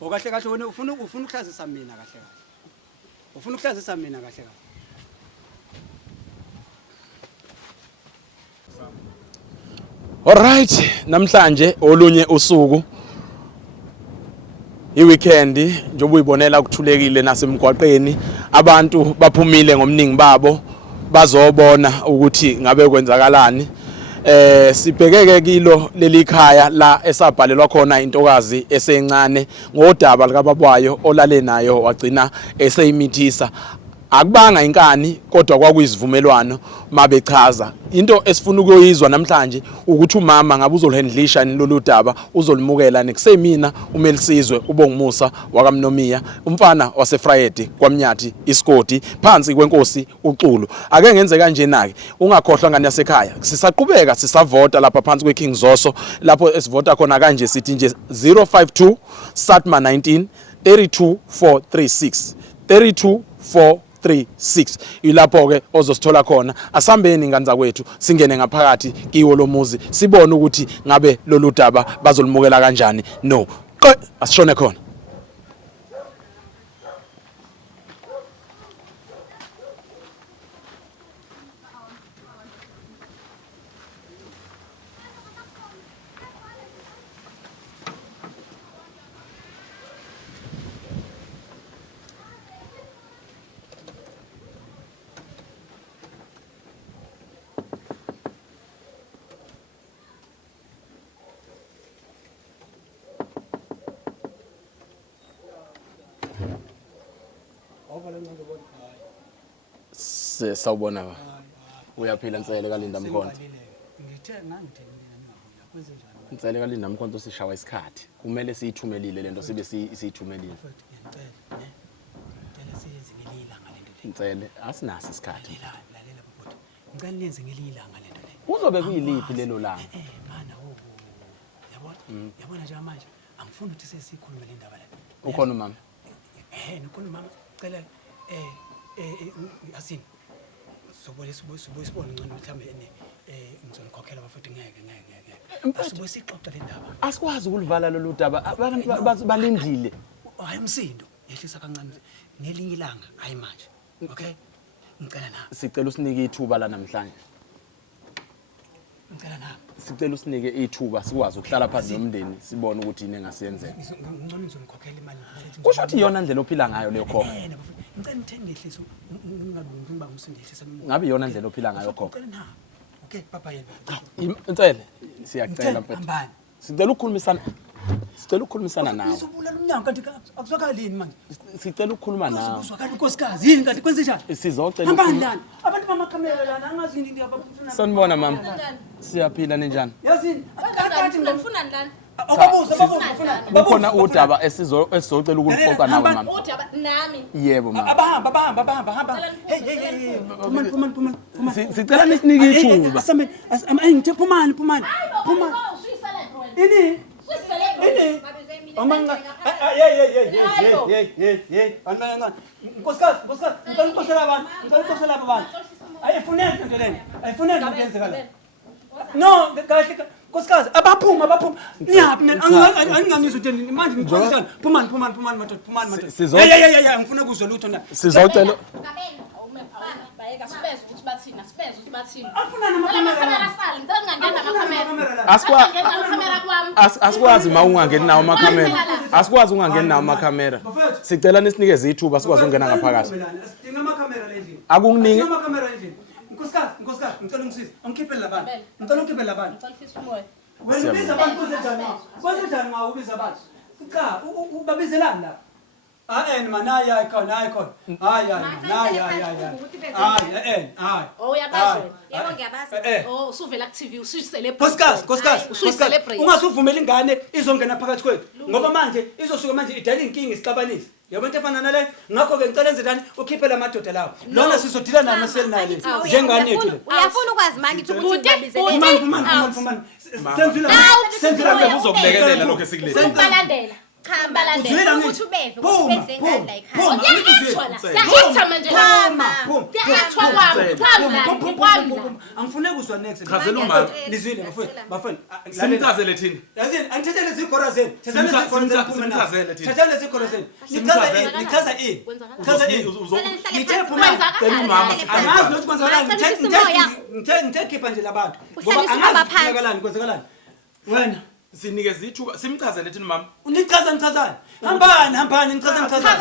Okahle kahle wena ufuna ukuhlazisa mina kahle kahle. Ufuna ukuhlazisa mina kahle kahle. Alright, namhlanje olunye usuku iweekend njengoba uyibonela kuthulekile nasemgwaqeni abantu baphumile ngomningi babo bazobona ukuthi ngabe kwenzakalani. Sibhekeke kilo leli khaya la esabhalelwa khona intokazi esencane ngodaba likababwayo olale nayo wagcina eseyimithisa. Akubanga inkani kodwa kwakuyizivumelwano mabechaza into esifuna ukuyoyizwa namhlanje ukuthi umama ngabe uzolihandlisha lolu daba uzolimukela nekusemina uMelisizwe ubongumusa wakamnomiya umfana waseFrayedi kwaMnyathi isigodi phansi kwenkosi uXulu. Ake ngenze kanje nake ungakhohlwa ngani yasekhaya sisaqhubeka sisavota lapha phansi kweKing Zoso lapho esivota khona kanje sithi nje 052 Satma 19 32436 32436 ilapho ke ozosithola khona asambeni ngani kwethu singene ngaphakathi kiwo lomuzi sibone ukuthi ngabe lolu daba bazolimukela kanjani. No asishone khona. Sawubona ba. Uyaphila Nsele kaLinda Mkhonto. Ngithe ngangithe mina ngiyahula kwenze njani? Nsele kaLinda Mkhonto sishawa isikhathi. Kumele siyithumelile lento sibe siyithumelile. Ngicela siyenze ngelilanga lento le. Nsele asinaso isikhathi. Lalela bafowethu. Ngicela niyenze ngelilanga lento le. Uzobe kuyiliphi lelo langa? Mana yabona nje manje angifuni ukuthi sesikhulume le ndaba la. Ukhona umama? Nikhona mama cela asini sobole sibone ngcono mhlambe ngizonikhokhela bafethu ngeke asibuye sixoxe le ndaba asikwazi ukulivala lolu daba abantu balindile. Hayi umsindo yehlisa kancane ngelinye ilanga hayi manje okay ngicela na Sicela usinike ithuba la namhlanje. Ngicela na Sicela usinike ithuba sikwazi ukuhlala phansi nomndeni sibone ukuthi yini engasiyenzeka. ngcono ngizomkhokhela imali Kusho ukuthi iyona ndlela ophila ngayo leyo khokha. ngicela ngithenge ehlisa ngingalungi ngiba umsindo yehlisa Ngabe iyona ndlela ophila ngayo khokha. ngicela na okay papa yena Nsele siyacela mfethu. hambani Sicela ukukhulumisana nawe. Ngizobulala umnyango kanti akuzwakalini manje Sicela ukukhuluma nawe. uzwakala inkosikazi yini kanti kwenze njani Sizocela hambani lana abantu bamakamera lana angazi into abafuna sanibona mama. Siyaphila ninjani? yazini Kanti ngifuna ndlani? ababuza Kukhona udaba esizocela ukuxoxa nawe mama. Udaba nami. Yebo mama. abahamba hey phumani Sicela nisinike ithuba. asame ngithe phumani ini Omanga ananga nkosikazi ngicela ukukhokhela abantu ayifuneki nje lena ayifuneki ukuyenzekala no kahle nkosikazi abaphuma niyaphi angingangizwe ukuthi manje ngikhokhela phumani madoda ngifuna ukuzwa lutho na Sizocela bayeka sibenze ukuthi bathina sibenze ukuthi bathini. Afuna namakamera sali, ngingangena namakamera. Asikwazi mawungangeni nawo amakhamera. Asikwazi ungangeni nawo amakhamera. Sicela nisinikeze ithuba sikwazi ukungena ngaphakathi. Sidinga amakamera endlini. Akukuningi. Sidinga amakamera endlini. Nkosikazi, ngicela ungisize. Ungikhiphele labantu. Ngicela ungikhiphele labantu. Ngicela umoya. Wena ubiza abantu kwenzenjani ma? Kwenzenjani ma ubiza abantu? Cha, ubabizelani la? Man, hayi khona, hayi khona. Hayi. Oh, uyabazi wena. Yebo ngiyabazi. Oh, usuvela ku TV usuyicelebrate. Nkosikazi. Ungasuvumela ingane izongena phakathi kwethu. Ngoba manje izosuka manje idala inkingi isixabanise. Yabo into efana nale ngakho ke ngicela enzeni ukhiphe lamadoda lawo. Lona sizodila nayo maseli nayo le. Njengane yethu le. Uyafuna ukwazi manje ukuthi ngibizele. Mani. Senzila uzokulekelela lokho esikulethe. Balandela. Balandela ukuthi ubeve ukuthi ngani la ekhaya. Ngiyathola manje Angifune kuzwa next. Chazela umama. Nizwile bafweni. Simchazele thina. Yazini angithathele izikora zenu. Simchazele thina. Thathele izikora zenu. Nichaza ini. Ngithe umama. Angazi ukuthi kwenzakalani. Ngithe khipha nje labantu. Ngoba angazi kwenzakalani. Wena sinikeze ithuba simchazele thina mama. Unichazani. Hambani nichaza. Chaza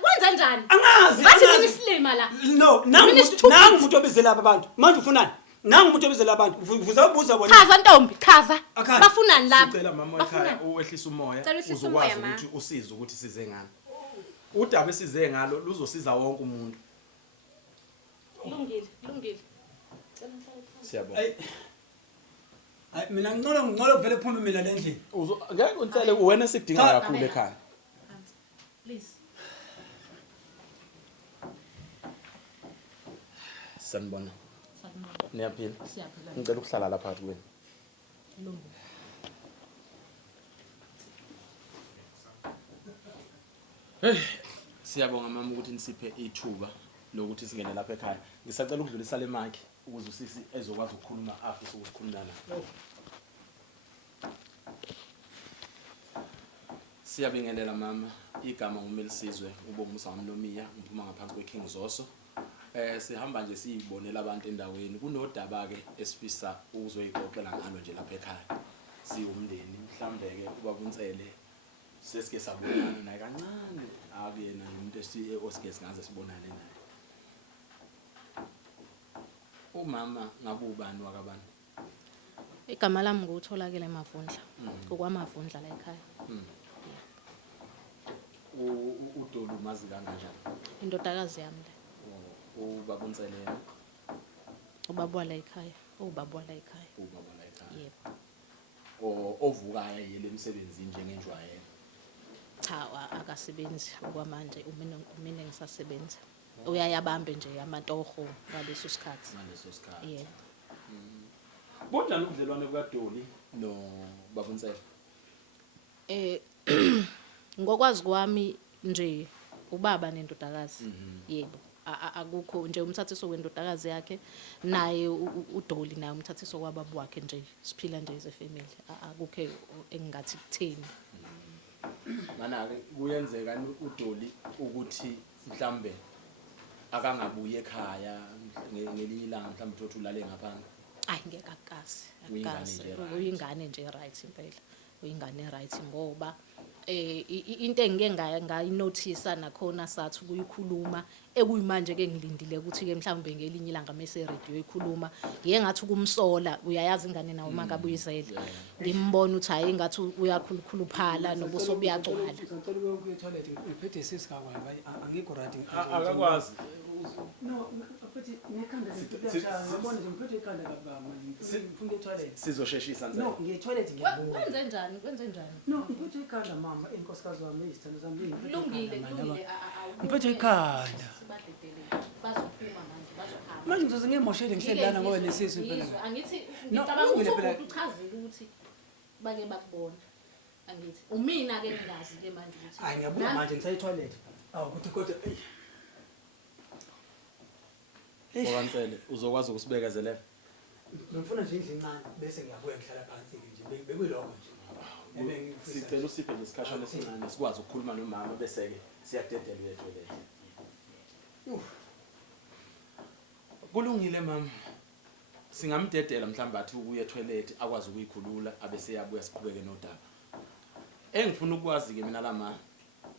kwenza njani? Angazi. Bathi mina isilima la. No, nangu umuntu obizela abantu. Manje ufunani? Nangu umuntu obizela abantu. Uzabuza bona. Chaza ntombi, chaza. Bafunani lapha? Sicela mama ekhaya uwehlisa umoya uzokwazi ukuthi usize ukuthi size ngani. Udaba esize ngalo luzosiza wonke umuntu. Lungile. Siyabonga. Hayi mina ngicela kuvele phuma mina le ndlela. Ngeke untele wena sikudinga kakhulu ekhaya. Please. Sanibona. Niyaphila? Siyaphila. Ngicela ukuhlala lapha phakathi kwenu. Siyabonga mama ukuthi nisiphe ithuba lokuthi singene lapha ekhaya. Ngisacela ukudlulisa le mic ukuze usisi ezokwazi ukukhuluma afisa ukukhuluma nawe. Siyabingelela mama, igama uMelisizwe uBongumusa wamNomiya, ngiphuma ngaphansi kweKing Zoso. Sihamba nje siyibonela abantu endaweni. Kunodaba ke esifisa ukuzoyixoxela ngalo nje lapha ekhaya. Siwumndeni mhlambe ke ubabunsele sesike sabonana naye kancane. Akuyena umuntu osike singaze sibonane naye. Umama ngabe ubani wakabani? Igama lami ngutholakele eMavundla. KwaMavundla la ekhaya. Udolu mazi kanjani? Indodakazi yami le. Ubabunsele yena. Ubaba la ekhaya. Ubaba la ekhaya. Ubaba la ekhaya. Yebo. Ovukaya yile emsebenzini njengenjwayelo. Cha akasebenzi okwamanje mina ngisasebenza. Uyayabambe nje amantoho ngaleso sikhathi. Yebo. Bodlala ubudlelwane bukaDoli no Babunsele. Ngokwazi kwami nje ubaba nendodakazi. Yebo. Akukho nje umthathiso wendodakazi yakhe naye uDoli naye umthathiso kwababa wakhe nje siphila nje as a family. Akukho engingathi kutheni. Mana ke kuyenzeka uDoli ukuthi mhlambe akangabuye ekhaya ngelinye ilanga mhlambe uthi ulale ngaphandle. Ayi ngeke akazi. Uyingane nje right impela. Uyingane right ngoba into engike ngayinothisa nakhona sathi kuyikhuluma ekuyimanje ke ngilindile ukuthi ke mhlambe ngelinye ilanga mase radio ikhuluma ngiye ngathi kumsola uyayazi ingane nawo makabuyisele ngimbona uthi hayi ngathi uyakhulukhuluphala nobuso buyagcwala. Ngicela ukuya toilet ngiphethe sisikakwazi angikho right. Akakwazi. No, mfethu nekhanda ngiyabona nje mfethu ikhanda kababa ngifuna toilet. Sizosheshisa nje. No, ngiye toilet ngiyabuya. Kwenze njani? No, mfethu ikhanda mama inkosikazi wami izithando zami Lungile. Mfethu ikhanda. Bazophuma manje bazohamba. Manje ngizoze ngimoshele ngihlelana ngoba nesisi impela. Angithi ngicabanga ukuthi uchazile ukuthi bake bakubona. Angithi umina ke ngilazi ke manje ukuthi. Hayi ngiyabuya manje ngisayi toilet. Awu kuthi kodwa Babunsele uzokwazi ukusibekezelela. ngifuna nje indlu encane bese ngiyabuya ngihlala phansi nje bekuyiloko nje. Sicela usiphe nesikhashana esincane sikwazi ukukhuluma nomama bese ke siyadedela uyetholela. Kulungile mama. singamdedela mhlawumbe athi uye toilet akwazi ukuyikhulula abese yabuya siqhubeke nodaba. Engifuna ukwazi ke mina lama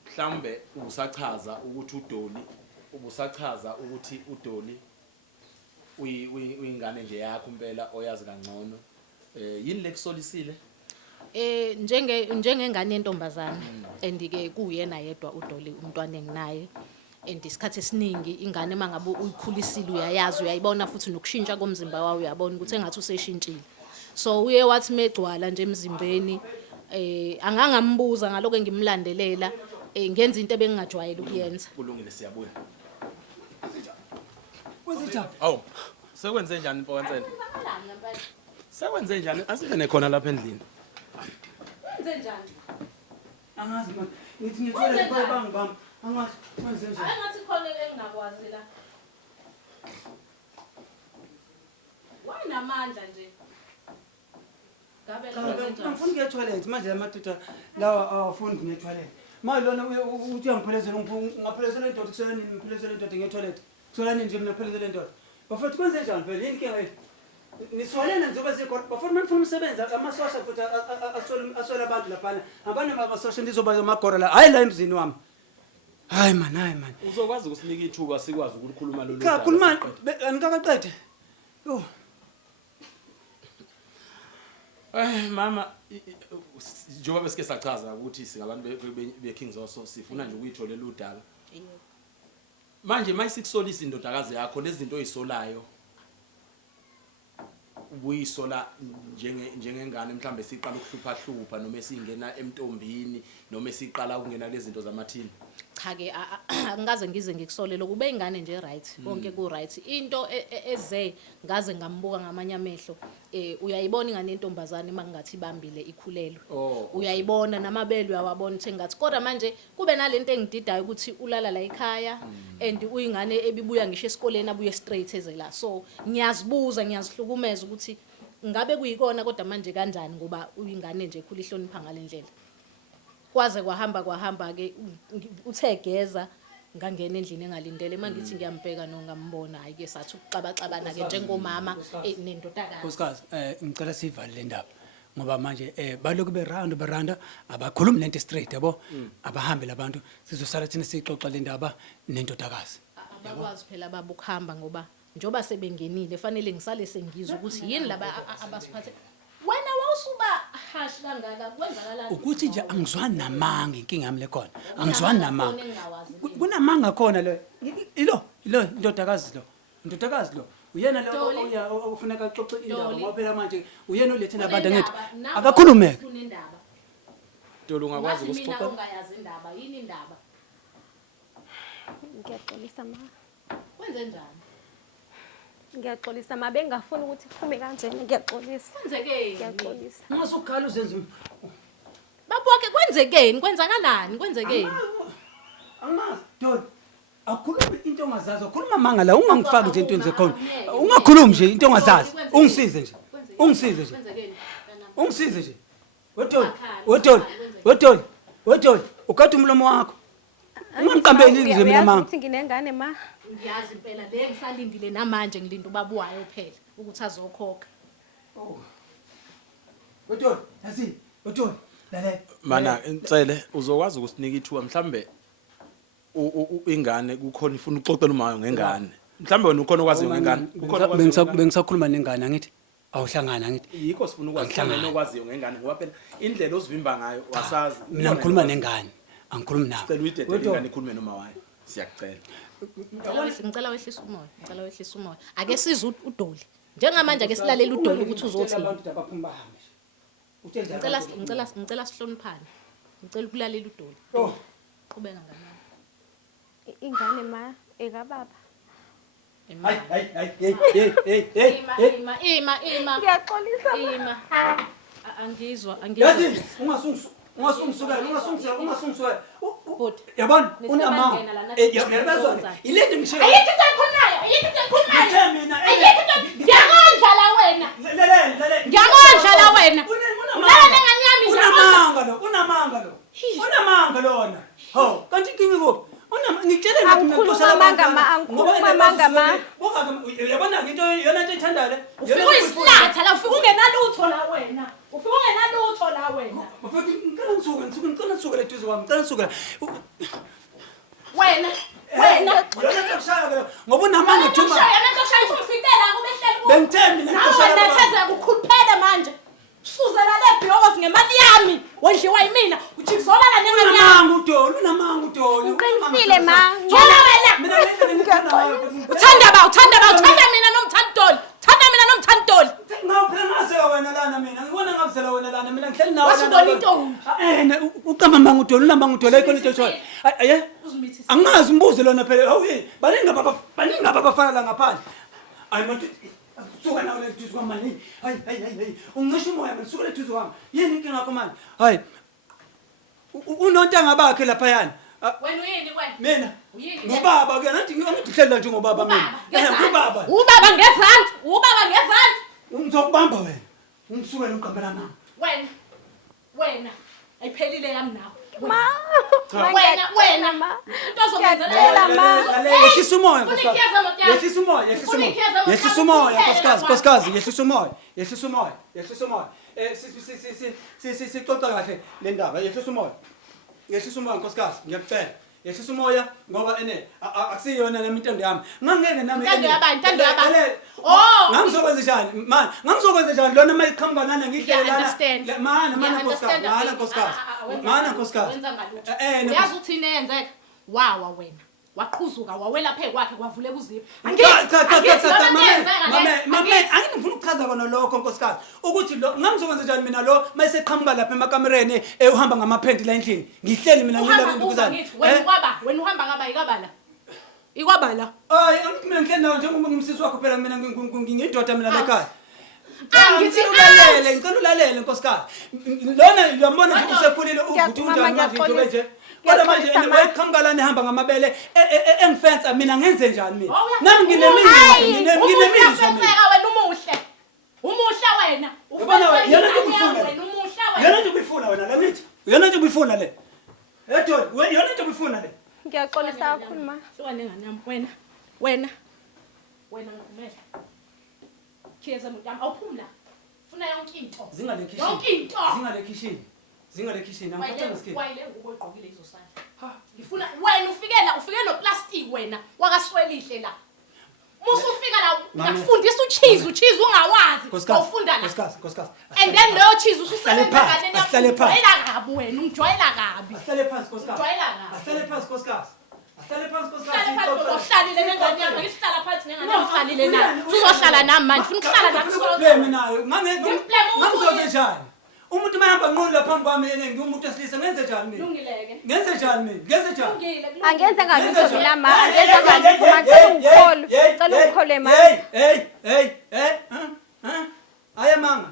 mhlawumbe ubusachaza ukuthi uDoli uyingane nje yakho impela oyazi kangcono. Yini lekusolisile? Njengengane yentombazana andike kuyena yedwa uDoli umntwana enginaye. Isikhathi esiningi ingane mangabe uyikhulisile uyayazi uyayibona futhi nokushintsha komzimba wayo uyabona ukuthi engathi useshintshile. So uye wathi megcwala nje emzimbeni angangambuza ngaloko engimlandelela ngenza into ebengingajwayele ukuyenza. Kulungile siyabuya. Kwenzenjani? Awu, sekwenze njani Mpokansela? Sekwenze njani? Asingene khona lapha endlini. Kwenze njani? Angazi man. Ngithi ngithola bangibamba. Angazi kwenze njani? Engathi khona engingakwazi la. Wanamandla nje. Ngabe Ngifuna ukuya toilet manje amadoda lawa awafuni ngiye toilet. Manje lona uthi uyangiphelezela ngaphelezela indoda kuselani ngiphelezela indoda ngiye toilet. Kuselani nje mina ngiphelezela indoda. Bafethu kwenze njani phela yini inkinga yini? Niswalena njengoba sikho bafuna manifuna umsebenzi amasosha futhi aswela abantu lapha. Abantu amasosha ndizoba amagora la hayi la emzini wami. Hayi man. Uzokwazi ukusinika ithuba sikwazi ukukhuluma lolu Cha khuluma angikaqede. Yo. Mama njengoba besike sachaza ukuthi singabantu beKings also sifuna nje ukuyitholela udala. Manje mayisikusolisa indodakazi yakho lezi zinto oyisolayo ubuyisola njengengane mhlambe siqala ukuhlupha noma esingena emntombini noma esiqala ukungena lezi zinto zamathini. Cha ke angikaze ngize ngikusolele kube ingane nje right konke ku right into eze ngaze ngambuka ngamanye amehlo uyayibona ingane yentombazane mangathi ibambile ikhulelwe uyayibona namabele uyawabona ukuthi ngathi kodwa manje kube nalento engididayo ukuthi ulala la ekhaya and uyingane ebibuya ngisho esikoleni abuye straight ezela so ngiyazibuza ngiyazihlukumeza ukuthi ngabe kuyikona kodwa manje kanjani ngoba uyingane nje ekhula ihlonipha ngalendlela. Kwaze kwahamba ke uthe geza ngangena endlini engalindele mangithi ngiyambheka no ngambona hayi ke sathi ukuxabana ke njengomama nendodakazi. Nkosikazi ngicela sivale le ndaba ngoba manje baloku beranda abakhulumi lento straight yabo abahambe labantu sizosala thina sixoxa le ndaba nendodakazi. Abakwazi phela baba ukuhamba ngoba njoba sebengenile fanele ngisale sengizwe ukuthi yini laba abasiphathe. Wena wawusuba hash kangaka kwenzakalani? Ukuthi nje angizwani namanga inkinga yami lekhona. Angizwani namanga. Kunamanga khona lo. Ilo indodakazi lo. Indodakazi lo. Uyena lo ufuneka axoxe indaba ngoba phela manje uyena olethena abantu ngithi akakhulumeke. Kunendaba. Dolo ungakwazi ukusixoxa. Mina ungayazi indaba yini indaba? Ngiyaxolisa ma. Kwenze njani? Ngiyaxolisa ma bengafuni ukuthi kuphume kanjena ngiyaxolisa. Kwenzekeni? Ngiyaxolisa. Ungasukhala uzenze Babonke kwenzekeni? Kwenzakalani? Kwenzekeni? Angazi Dolo. Akhuluma into ongazazi khuluma manga la ungangifaki nje into enzekhona. Ungakhulumi nje into ongazazi. Ungisize nje. Ungisize nje. Wetoli. Ukhatha umlomo wakho. Ungangiqambeli nje mina mama. Uthi nginengane ma. Ngiyazi impela le ngisalindile namanje ngilinda ubabuwayo phela ukuthi azokhokha. Wetoli. Lale. Mana ngicele uzokwazi ukusinika ithuba mhlambe ingane kukhona ifuna uxoxela umayo ngengane. Mhlambe wena ukhona okwaziyo ngengane. Bengisakhuluma nengane angithi awuhlangana ngithi. Yikho sifuna ukwazi ngene okwaziyo ngengane ngoba phela indlela ozivimba ngayo wasazi. Mina ngikhuluma nengane. Angikhulumi nawe. Cela uyidede ingane ikhulume noma wayo. Siyakucela. Ngicela wehlisa umoya. Ake size uDoli. Njengamanje ake silalela uDoli ukuthi uzothi. Ngicela sihloniphane. Ngicela ukulalela uDoli. Qhubeka ngani. Ingane ma ekababa. Hey. Ima. Ngiyaxolisa. Ima. Angizwa. Yazi ungasungisukela. Yabona unamanga. Yabazwana. Ilento ngisho. Ayikho khonnayo. Ngiyakondla wena. Ngiyakondla la wena. Ulana nganyami Unamanga lona. Ho, kanti inkinga kuphi? Ngitshela ngathi Angikhuluma amanga Ngiyaqonda ma. Yabona into yona into ethandayo le. Ufika uyisilatha la ufika ungenalutho la wena. Ufika ungenalutho la wena. Mfowethu ngicela ngisuke leduze kwami. Ngicela ngisuke. Wena. Yona kushaya ke ngoba unamanga thuma. Shaya lento shaya ufitela kubehleli ku. Bengithembi nakushaya. Nawe netheza ukukhuluphela manje. Suzela lephi yokwazi ngemali yami. Wendliwa yimina. Ujikizolala nengane yami. Unamanga udoli. Uqinisile ma. Wena wena. Mina ngithanda Uthanda mina nomthandoli. Thanda mina nomthandoli. Ngawuphela ngazela wena lana mina. Ngibona ngazela wena lana mina ngihleli nawe. Wasibona intombi. Uqamba manga udoli unamanga udoli ayikho into eshoyo. Aye. Angazi umbuzo lona phela. Hawu baningi abafana la ngaphandle. Ayi manje suka nawe leduze kwami manje. Hayi. Ungisho umoya mina suka leduze kwami. Yini inkinga yakho manje? Hayi. Unontanga bakhe lapha yana. Wena uyini wena? Mina. Uyini? Ngobaba ke nathi ngihlela njengobaba mina. Ngubaba. Ubaba ngezansi. Ngizokubamba wena. Ungisuke loqambela mama. Wena. Ayiphelile yami nawe. Ma. Wena. ma. Into ozongenzela Ngiyacela ma. Yehlisa umoya Ufuna ikheza motyana. Yehlisa umoya nkosikazi yehlisa umoya sixoxa kahle le ndaba yehlisa umoya nkosikazi ngiyacela yehlisa umoya ngoba akusiyona nami intando yami ngangeke nami Intando yabani ngangizokwenza njani man ngangizokwenza njani lona mayiqhamuka nana ngihlelela mana nkosikazi wenza ngalutho uyazi uthi nenzeka wawa wena waqhuzuka wawela phe kwakhe kwavuleka uzipho mame angifuna ukuchaza kona lokho nkosikazi ukuthi lo ngangizokwenza njani mina lo mayiseqhamuka lapha emakamereni uhamba ngamaphenti la endlini ngihleli mina ngilapha ndukuzana wena uhamba ngaba ikabala ikwabala hayi mina ngihleli nawe njengoba ngimsisi wakho phela mina ngingindoda mina la ekhaya ngicela ulalele nkosikazi lona uyambona ukuthi usekhulile uvuthi unjani manje into nje kodwa manje wayiqhamuka lana ehamba ngamabele engifensa mina ngenze njani mina nami nginemizwa wena umuhle wena yona nje ubifuna wena la mithi yona nje ubifuna le yona nje ubifuna le Ngiyaxolisa kakhulu ma. Suka nengane yami wena ngivumela khiyeza muntu yami awuphumla ufuna yonke into zingale kitchen angiphatha skip wayile ngubo egqokile izosala ngifuna wena ufike no plastic wena wakaswelihle la musu ufika la ngafundisa uchizi ungawazi awufunda la nkosikazi and then leyo cheese ususebenza kanene ahlale phansi kabi wena ungijoyela kabi ahlale phansi nkosikazi ahlale phansi uhlalile nengane yami ngihlala phansi nengane yami uhlalile na uzohlala nami manje ufuna ukuhlala nami problem nayo ngangizokwenza njani umuntu mayihamba nqondo laphambi kwami ngiwumuntu wesilisa ngenze njani mina lungileke ngenze njani Angenza ngalutho mina ma. Angenza ngalutho ma. Ngicela ungikhole ma. Ayamanga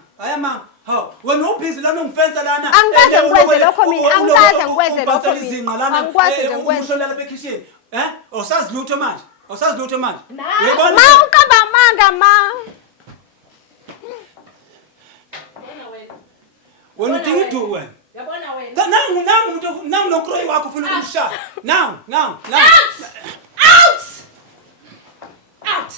hawu wena ubhizi lana ungifensa lana Angikaze ngikwenze lokho mina angikaze ngikwenze lokho mina angikwazi nje ngikwenze umusholela lapha ekitchen awusazi lutho manje ma uqamba amanga ma. wena udinga iduku wena yabona wena nangu nokroyi wakho ufuna ukumshaya now out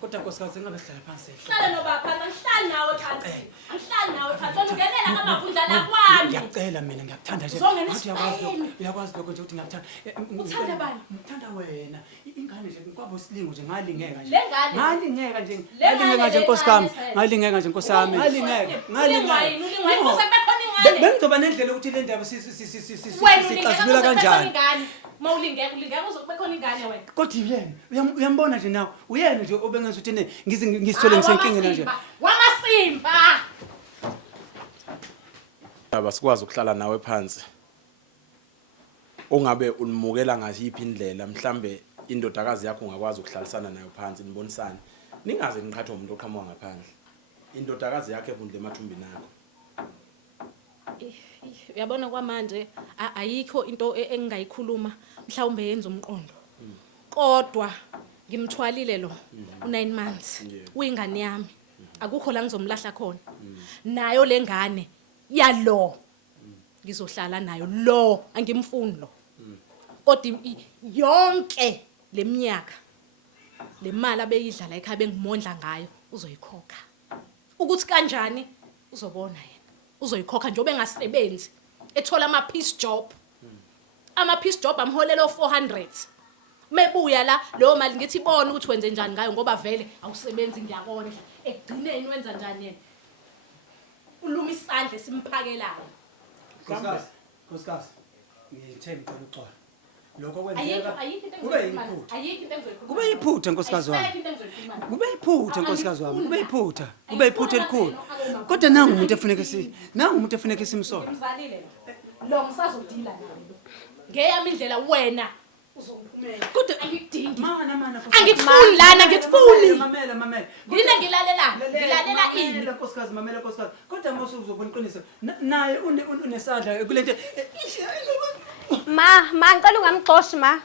kodwa nkosikazi ngabe sihlala phansi hlala nobapha ngihlala nawe phansi ungenela ngamavundla la kwami ngiyacela mina ngiyakuthanda nje uyakwazi lokho nje ukuthi ngiyakuthanda uthanda bani ngithanda wena ingane nje kwabo silingo nje ngalingeka nje lengane ngalingeka nje nkosikazi ngalingeka nje nkosami bengizoba nendlela ukuthi le ndaba sixazulula kanjani mawulingeka uzokubekhona ingane wena kodwa uyambona nje nawe uyena nje obengenza ukuthi ngizithole ngisenkingeni nje wamasimba abasikwazi ukuhlala nawe phansi ungabe ulimukela ngasiphi indlela mhlambe indodakazi yakho ungakwazi ukuhlalisana nayo phansi nibonisane ningaze niqhathwe umuntu oqhamuka ngaphandle indodakazi yakhe evundle emathumbini akho uyabona kwamanje ayikho into engingayikhuluma mhlawumbe yenza umqondo kodwa ngimthwalile lo u9 months uyingane yami akukho la ngizomlahla khona nayo lengane yalo ngizohlala nayo lo angimfuni lo kodwa yonke leminyaka le mali abeyidlala ekhaya bengimondla ngayo uzoyikhokha. Ukuthi kanjani uzobona yena. Uzoyikhokha njengoba engasebenzi ethola ama piece job. Ama piece job amholela 400. Mebuya la leyo mali ngithi ibona ukuthi wenze njani ngayo ngoba vele awusebenzi ngiyakondla. Ekugcineni wenza njani yena? Uluma isandla simphakelayo. Nkosikazi. Ngithemba uxolo. Lokho kwenzeka. Ayikho into Kube engizoyikhuluma. yiphutha. Ayikho into engizoyikhuluma. Kube yiphutha nkosikazi wami. Ayikho into engizoyikhuluma. Kube yiphutha nkosikazi wami. Kube yiphutha. Kube yiphutha elikhulu. Kodwa nangu umuntu efuneka simsole. Ngimzalile lo ngisazodila naye lo. Ngeyami indlela wena uzongiphumela. Kodwa angikudingi. Mana. Angikufuni lana ngikufuni. Mamela. Yini ngilalela? Ngilalela ini? Mamela nkosikazi. Kodwa mase uzobona iqiniso. Naye unesandla kulento. Ma, ngicela ungamgxoshi ma.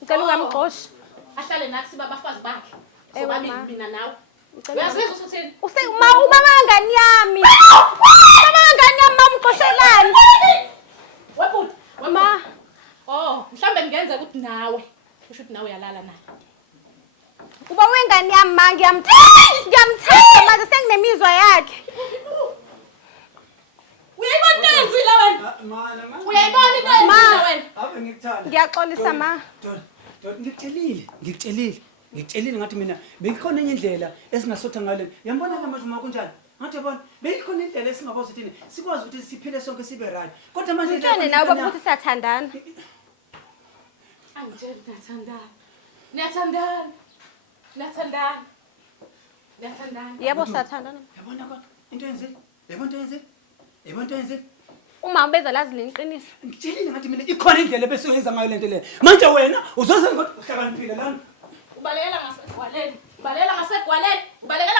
Ngicela ungamgxoshi. Ahlale nathi babafazi bakhe. Ewe, Sobabili ma. mina nawe. Ngicela Uyazizwa usuthini? Ubaba wengane yami. Ubaba wengane yami mamgxoshelani. Webhuti, Ma, oh, mhlambe ngenza ukuthi nawe. Kusho ukuthi nawe uyalala naye. ubaba wengane yami ma ngiyamthanda manje senginemizwa yakhe. Uyayibona into eyenzile wena? Mana. Uyayibona into eyenzile wena? Ave ngikuthanda. Ngiyaxolisa ma. Ngikutshelile ngathi mina beyikhona enye indlela esingasotha ngale. Yambona ke manje uma kunjani? Ngathi yabona beyikhona indlela esingakwazi ukuthi sikwazi ukuthi siphile sonke sibe right. Kodwa manje Ngitshene nawe baba ukuthi siyathandana. Angitshela Niyathandana. Yebo siyathandana. yabona kodwa into yenzile. Yabona into yenzile. Uma ubeza lazi leniqiniso. Ngitshelile ngathi mina ikhona indlela besiyenza ngayo lento le. Manje wena uzoze kodwa uhlakaniphile lana. Ubalekela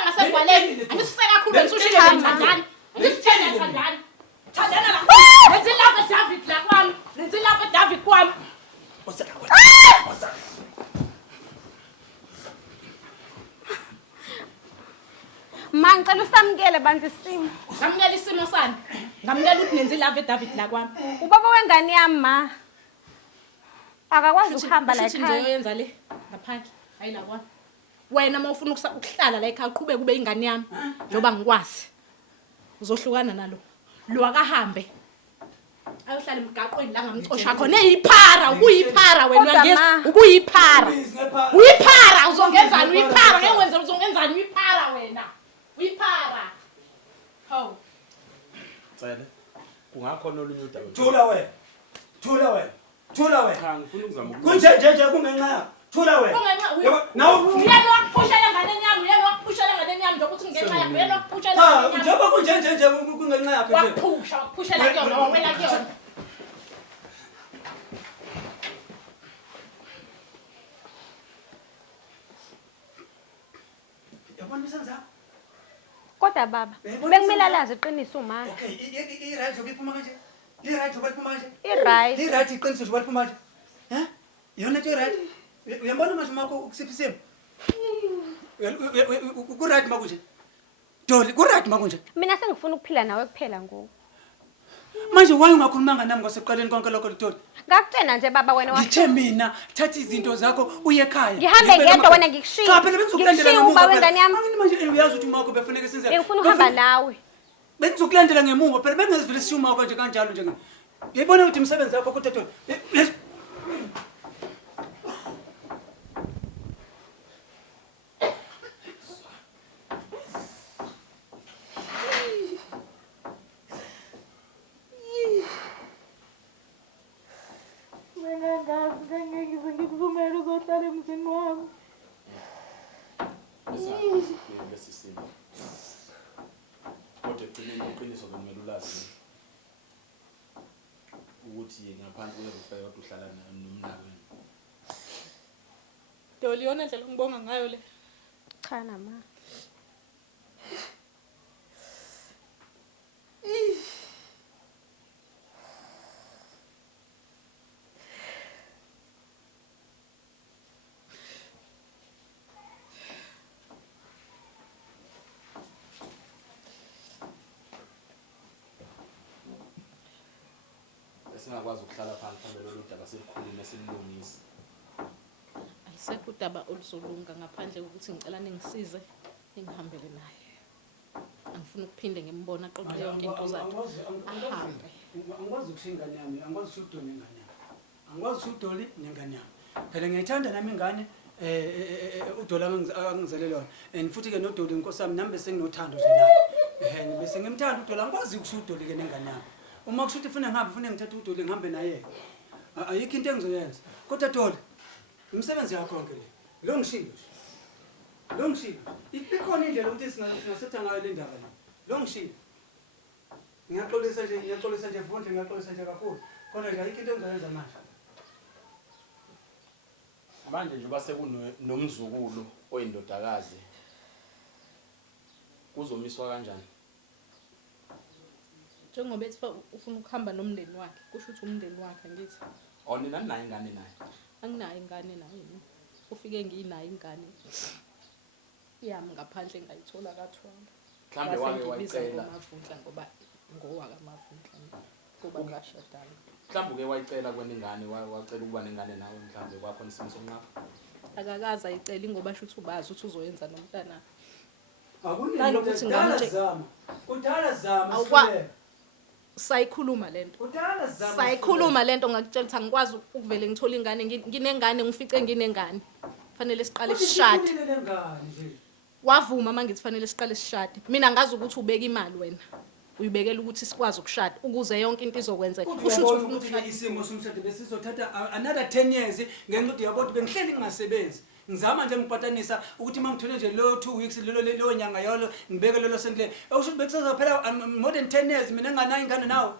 ngasegwaleni. Angisiseka kakhulu ngisushile ngithandana. Ngisithene ngithandana. Thandana la. Lenzi lapha David la kwami. Lenzi lapha David kwami. Ma ngicela usamukele bantu isimo. Ngamukela isimo sani? Ngamukela ukuthi nenzi lapha David la kwami. Ubaba wengane yami ma. Akakwazi ukuhamba la Nje ekhaya. oyenza le ngaphandle. Ayilabona. Wena mawufuna ukuhlala la ekhaya uqhubeke kube ingane yami njoba ngikwazi. Uzohlukana nalo. Lo akahambe. Ayohlala emgaqweni la ngamxosha khona eyiphara, ubuyiphara wena uyangeza, ubuyiphara. Uyiphara uzongenzani uyiphara ngeke wenze uzongenzani uyiphara wena. Uyiphara. Hawu. Cele. Kungakhona olunye udaba. Thula wena. Cha ngifuna ukuzama Kunje kungenxa yakho. Thula wena. Nawu uyena wakuphushela nganeni yami njengoba uthi ngenxa yakho uyena wakuphushela nganeni yami. njengoba kunje kungenxa yakho nje. Wakuphushela kuyona wena kuyona. Yabona isenza. Kodwa baba, bekumele lazi iqiniso uma. Okay, i-right obiphuma kanje. I-right obiphuma kanje. I-right. I-right iqiniso obiphuma kanje. Yona nje right. Uyambona manje makho ukusiphisema. Ku-right makunje. Doli, ku-right makunje. Mina sengifuna ukuphila nawe kuphela ngoku. Manje waye ungakhulumanga nami ngaseqaleni konke lokho Doli. Ngakutshena nje baba wena Ngithe mina thatha izinto zakho uye ekhaya. Ngihambe ngedwa wena ngikushiye. Cha phela bengizokulandela Ngikushiye uba wengane yami. Angini manje uyazi ukuthi umakho befuneka senze. Ngifuna ukuhamba nawe. Bengizokulandela ngemuva phela bengezivile siyuma konje kanjalo nje. Ngiyibona ukuthi umsebenzi wakho kodwa Doli. Ngikuvumela uzohlala emzini wami. lesisimo. Kodwa egcineni iqiniso kumele ulazi ukuthi ngaphansi kwerufa yodwa uhlala nomnakweni. Doli yona ndlela ngibonga ngayo le. Cha nama. singakwazi ukuhlala phansi phambili lolu daba silikhulume silungise. Ayisekho udaba oluzolunga ngaphandle kokuthi ngicela ningisize ngihambele naye. Angifuni ukuphinde ngimbona aqoqe yonke into zakhe. Ahambe. Angikwazi ukushinga ingane yami, angikwazi ukudoli ingane yami. Angikwazi ukudoli nengane yami. Phela ngiyithanda nami ingane uDola angizalelwe wona. And futhi ke noDoli inkosi yami nami bese nginothando nje naye. Bese ngimthanda uDola angikwazi ukusudoli ke nengane yami. Uma kushuthi ufuna ngihambe ufuna ngithathe uDoli ngihambe naye. Ayikho into engizoyenza. Kodwa Dola umsebenzi yakho konke le. Lo ngishilo. Lo ngishilo. Ikhona indlela ukuthi singasetha ngayo le ndaba le. Lo ngishilo. Ngiyaxolisa nje futhi ngiyaxolisa nje kakhulu. Kodwa nje ayikho into engizoyenza manje. Manje nje base kunomzukulu oyindodakazi. Kuzomiswa kanjani? Njengoba ethi ufuna ukuhamba nomndeni wakhe, kusho ukuthi umndeni wakhe ngithi. Nina nayo ingane naye. Anginayo ingane naye. Ufike nginayo ingane. Yami ngaphandle ngayithola kaThwala. Mhlambe wake wayicela amavundla ngoba ngowaka amavundla kuba ngashadana. Mhlambe ke wayicela kweningane wacela ukuba nengane nawe mhlambe kwakhona isimo sonqaba. Akakaza ayicela ngoba shuthi ubazi ukuthi uzoyenza nomntana. Akuyini ukuthi ngizama. Udala zama sifike. Sayikhuluma lento. Udala zama. Sayikhuluma lento ngakutshela ukuthi angikwazi ukuvele ngithola ingane nginengane ngifice nginengane. Fanele siqale sishade. Wavuma mangithi fanele siqale sishade. Mina ngazi ukuthi ubeka imali wena. Uyibekela ukuthi sikwazi ukushada ukuze yonke into izokwenzeka. Kusho ukuthi isimo somshado besizothatha another 10 years ngenxa ukuthi yabo bengihleli ngingasebenzi. Ngizama nje ngiphatanisa ukuthi mangithole nje lo 2 weeks lo nyanga yolo ngibeke lo sendle. Awusho ukuthi bekusazophela more than 10 years mina nganayo ingane nawo.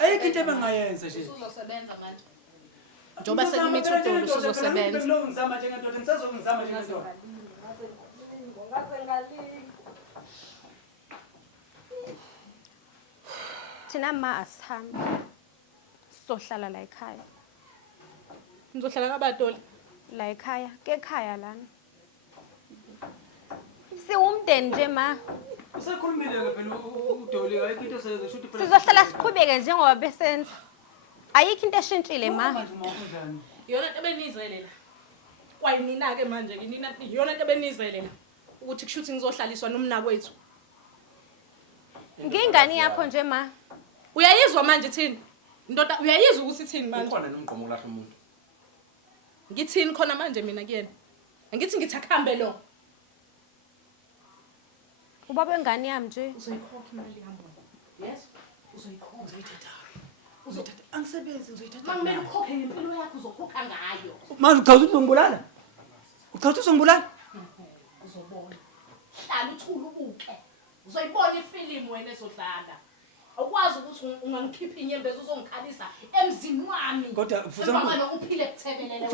Ayikho into ebengayenza nje. Uzosebenza manje. Njoba sekumithi uDolo uzosebenza. Lo ngizama nje ngendoda ngisazongizama nje ngendoda. Thina ma asihambe. Sohlala la ekhaya. Nizohlala kaBadoli La ekhaya, ke ekhaya lana. Siwumndeni nje ma. Usakhulumile ke phela uDoli ayikho into seshuthi phela. Sizohlala siqhubeke njengoba besenza. Ayikho into eshintshile ma. Iyona into ebenizelela. Kwayinina ke manje ke nina iyona into ebenizelela ukuthi kushuthi ngizohlaliswa nomna kwethu. Ngingane yakho nje ma. Uyayizwa manje thini? Ndoda uyayizwa ukuthi thini manje? Ukhona nomgqomo ulahla umuntu. Ngithini khona manje mina kuyena? Angithi ngithi akuhambe lo. Ubaba wengane yami nje. Uzoyikhokha imali yami. Yes? Uzoyikhokha. Uzoyithatha. Angisebenzi uzoyithatha. Mangimele ukhokhe ngempilo yakho uzokhokha ngayo. Manje uchaza ukuthi ungibulala? Uchaza ukuthi ungibulala? Uzobona. Hlala uthula ubuke. Uzoyibona ifilimu wena ezodlala. Awukwazi ukuthi ungangikhipha inyembezi uzongikhalisa emzini wami. Kodwa mfana uphile kuthebelele.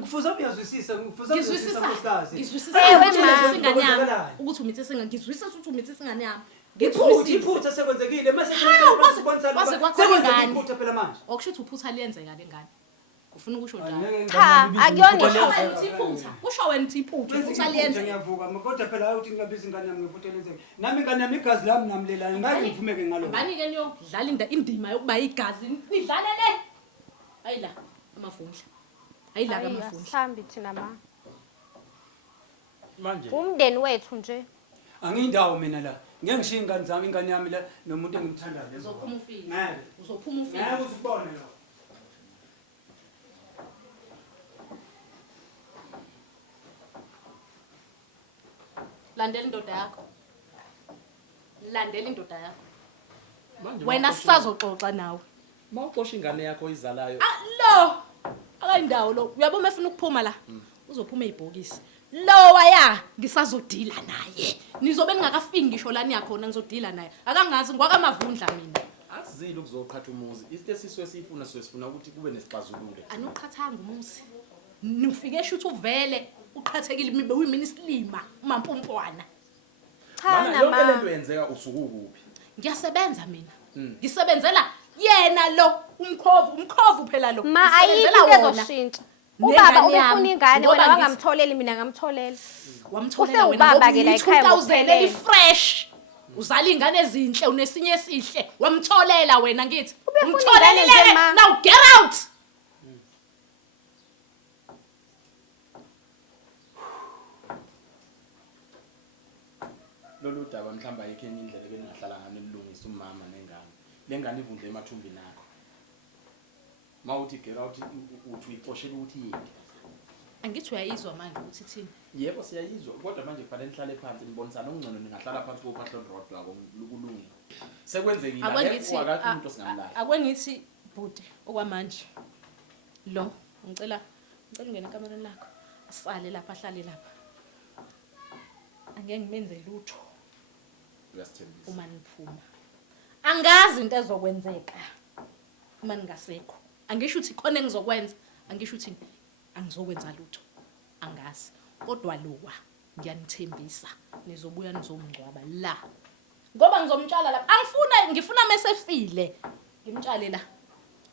Kufuza uyazwisisa, kufuza uyazwisisa nkosikazi. Ngizwisisa ingane yami. Ukuthi umithi singangizwisisa ukuthi umithi singane yami. Iphutha sekwenzekile mase sekwenzekile iphutha phela manje. Okusho ukuthi uphutha liyenzeka lengane. Kufuna ukusho njalo. Cha, akuyona iphutha. Kusho wena ukuthi iphutha uphutha liyenza. Ngiyavuka kodwa phela ukuthi ngingabiza ingane yami ngephutha lenzeke. Nami ingane yami igazi lami namlelana ngeke ngivumeke ngalokho. Ngani ke niyodlala indima yokuba igazi nidlalele. Hayila amafundla. Hayila amafundla. Sihambi thina ma. Manje Umndeni wethu nje. Angiyindawo mina la. Ngeke ngishiye ingane zami ingane yami la nomuntu engimthandayo. Uzophuma ufile. Ngeke. Uzophuma ufile. Ngeke uzibone lo. Landela indoda yakho. Landela indoda yakho. manje Wena sisazoxoxa nawe. mawuxosha ingane yakho izalayo. Lo. Akayindawo lo. Uyabona efuna ukuphuma la. Uzophuma ezibhokisi. Lo waya ngisazodila naye. Nizobe ningakafiki ngisho lani yakhona ngizodila naye. Akangazi ngwakamavundla mina. Asizile ukuzoqhatha umuzi. Isite siswe sifuna sifuna ukuthi kube nesixazululo. Anoqhathanga umuzi. Nifike eshuthi uvele uqhathekile mibe uyimini isilima umampompwana. Cha Mana na yonke ma. lento yenzeka usuku kuphi? Ngiyasebenza mina. Ngisebenzela yena lo umkhovu phela lo. Ma ayikho ezoshintsha. Ubaba ubefuna ingane wena wangamtholeli mina ngamtholela. Wamtholela wena Usewubaba ke la ekhaya ngoku-2000 fresh. uzala ingane ezinhle unesinye esihle wamtholela wena ngithi Ubefuna umtholelele ingane nje, ma. now get out lolu daba mhlamba ayikho enye indlela ebengahlala ngane nilungisa umama nengane lengane ivundle emathumbini akho mawuthi get out uthi uyixoshela ukuthi yini angithi uyayizwa manje ukuthi thini yebo siyayizwa kodwa manje kufanele nihlale phansi nibonisana okungcono ningahlala phansi kophahlon road lwako lukulungile sekwenzekile akwengithi akakathi umuntu osingamlayo akwengithi bhuti okwamanje lo ngicela ungene ekamereni lakho asale lapha ahlale lapha angeke ngimenze lutho uyasithembisa uma niphuma angazi into ezokwenzeka uma ningasekho angisho ukuthi khona engizokwenza angisho ukuthi angizokwenza lutho angazi kodwa lowa ngiyanithembisa nizobuya nizomngcwaba la ngoba ngizomtshala lapha ngifuna mesefile ngimtshale la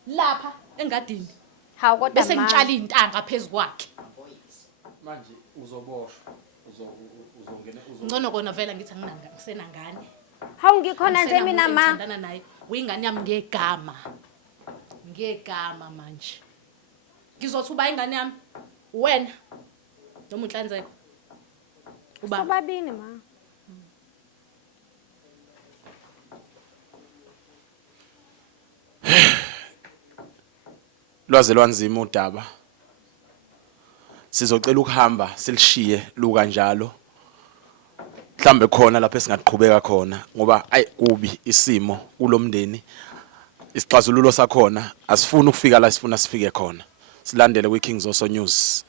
lapha engadini Hawu kodwa bese ma. ngitshala intanga phezukwakhe manje uzoboshwa uzongena ngcono kona vela ngithi ngisenangane Hawu ngikhona nje mina ma. ngithandana naye uyingane yami ngegama manje ngizothi uba ingane yami wena noma unhlanzeko uba Sobabini ma. lwaze lwanzima udaba sizocela ukuhamba silishiye luka njalo mhlambe khona lapho esingaqhubeka khona ngoba ayi kubi isimo kulomndeni isixazululo sakhona asifuni ukufika la sifuna sifike khona silandele kwi Kings Also News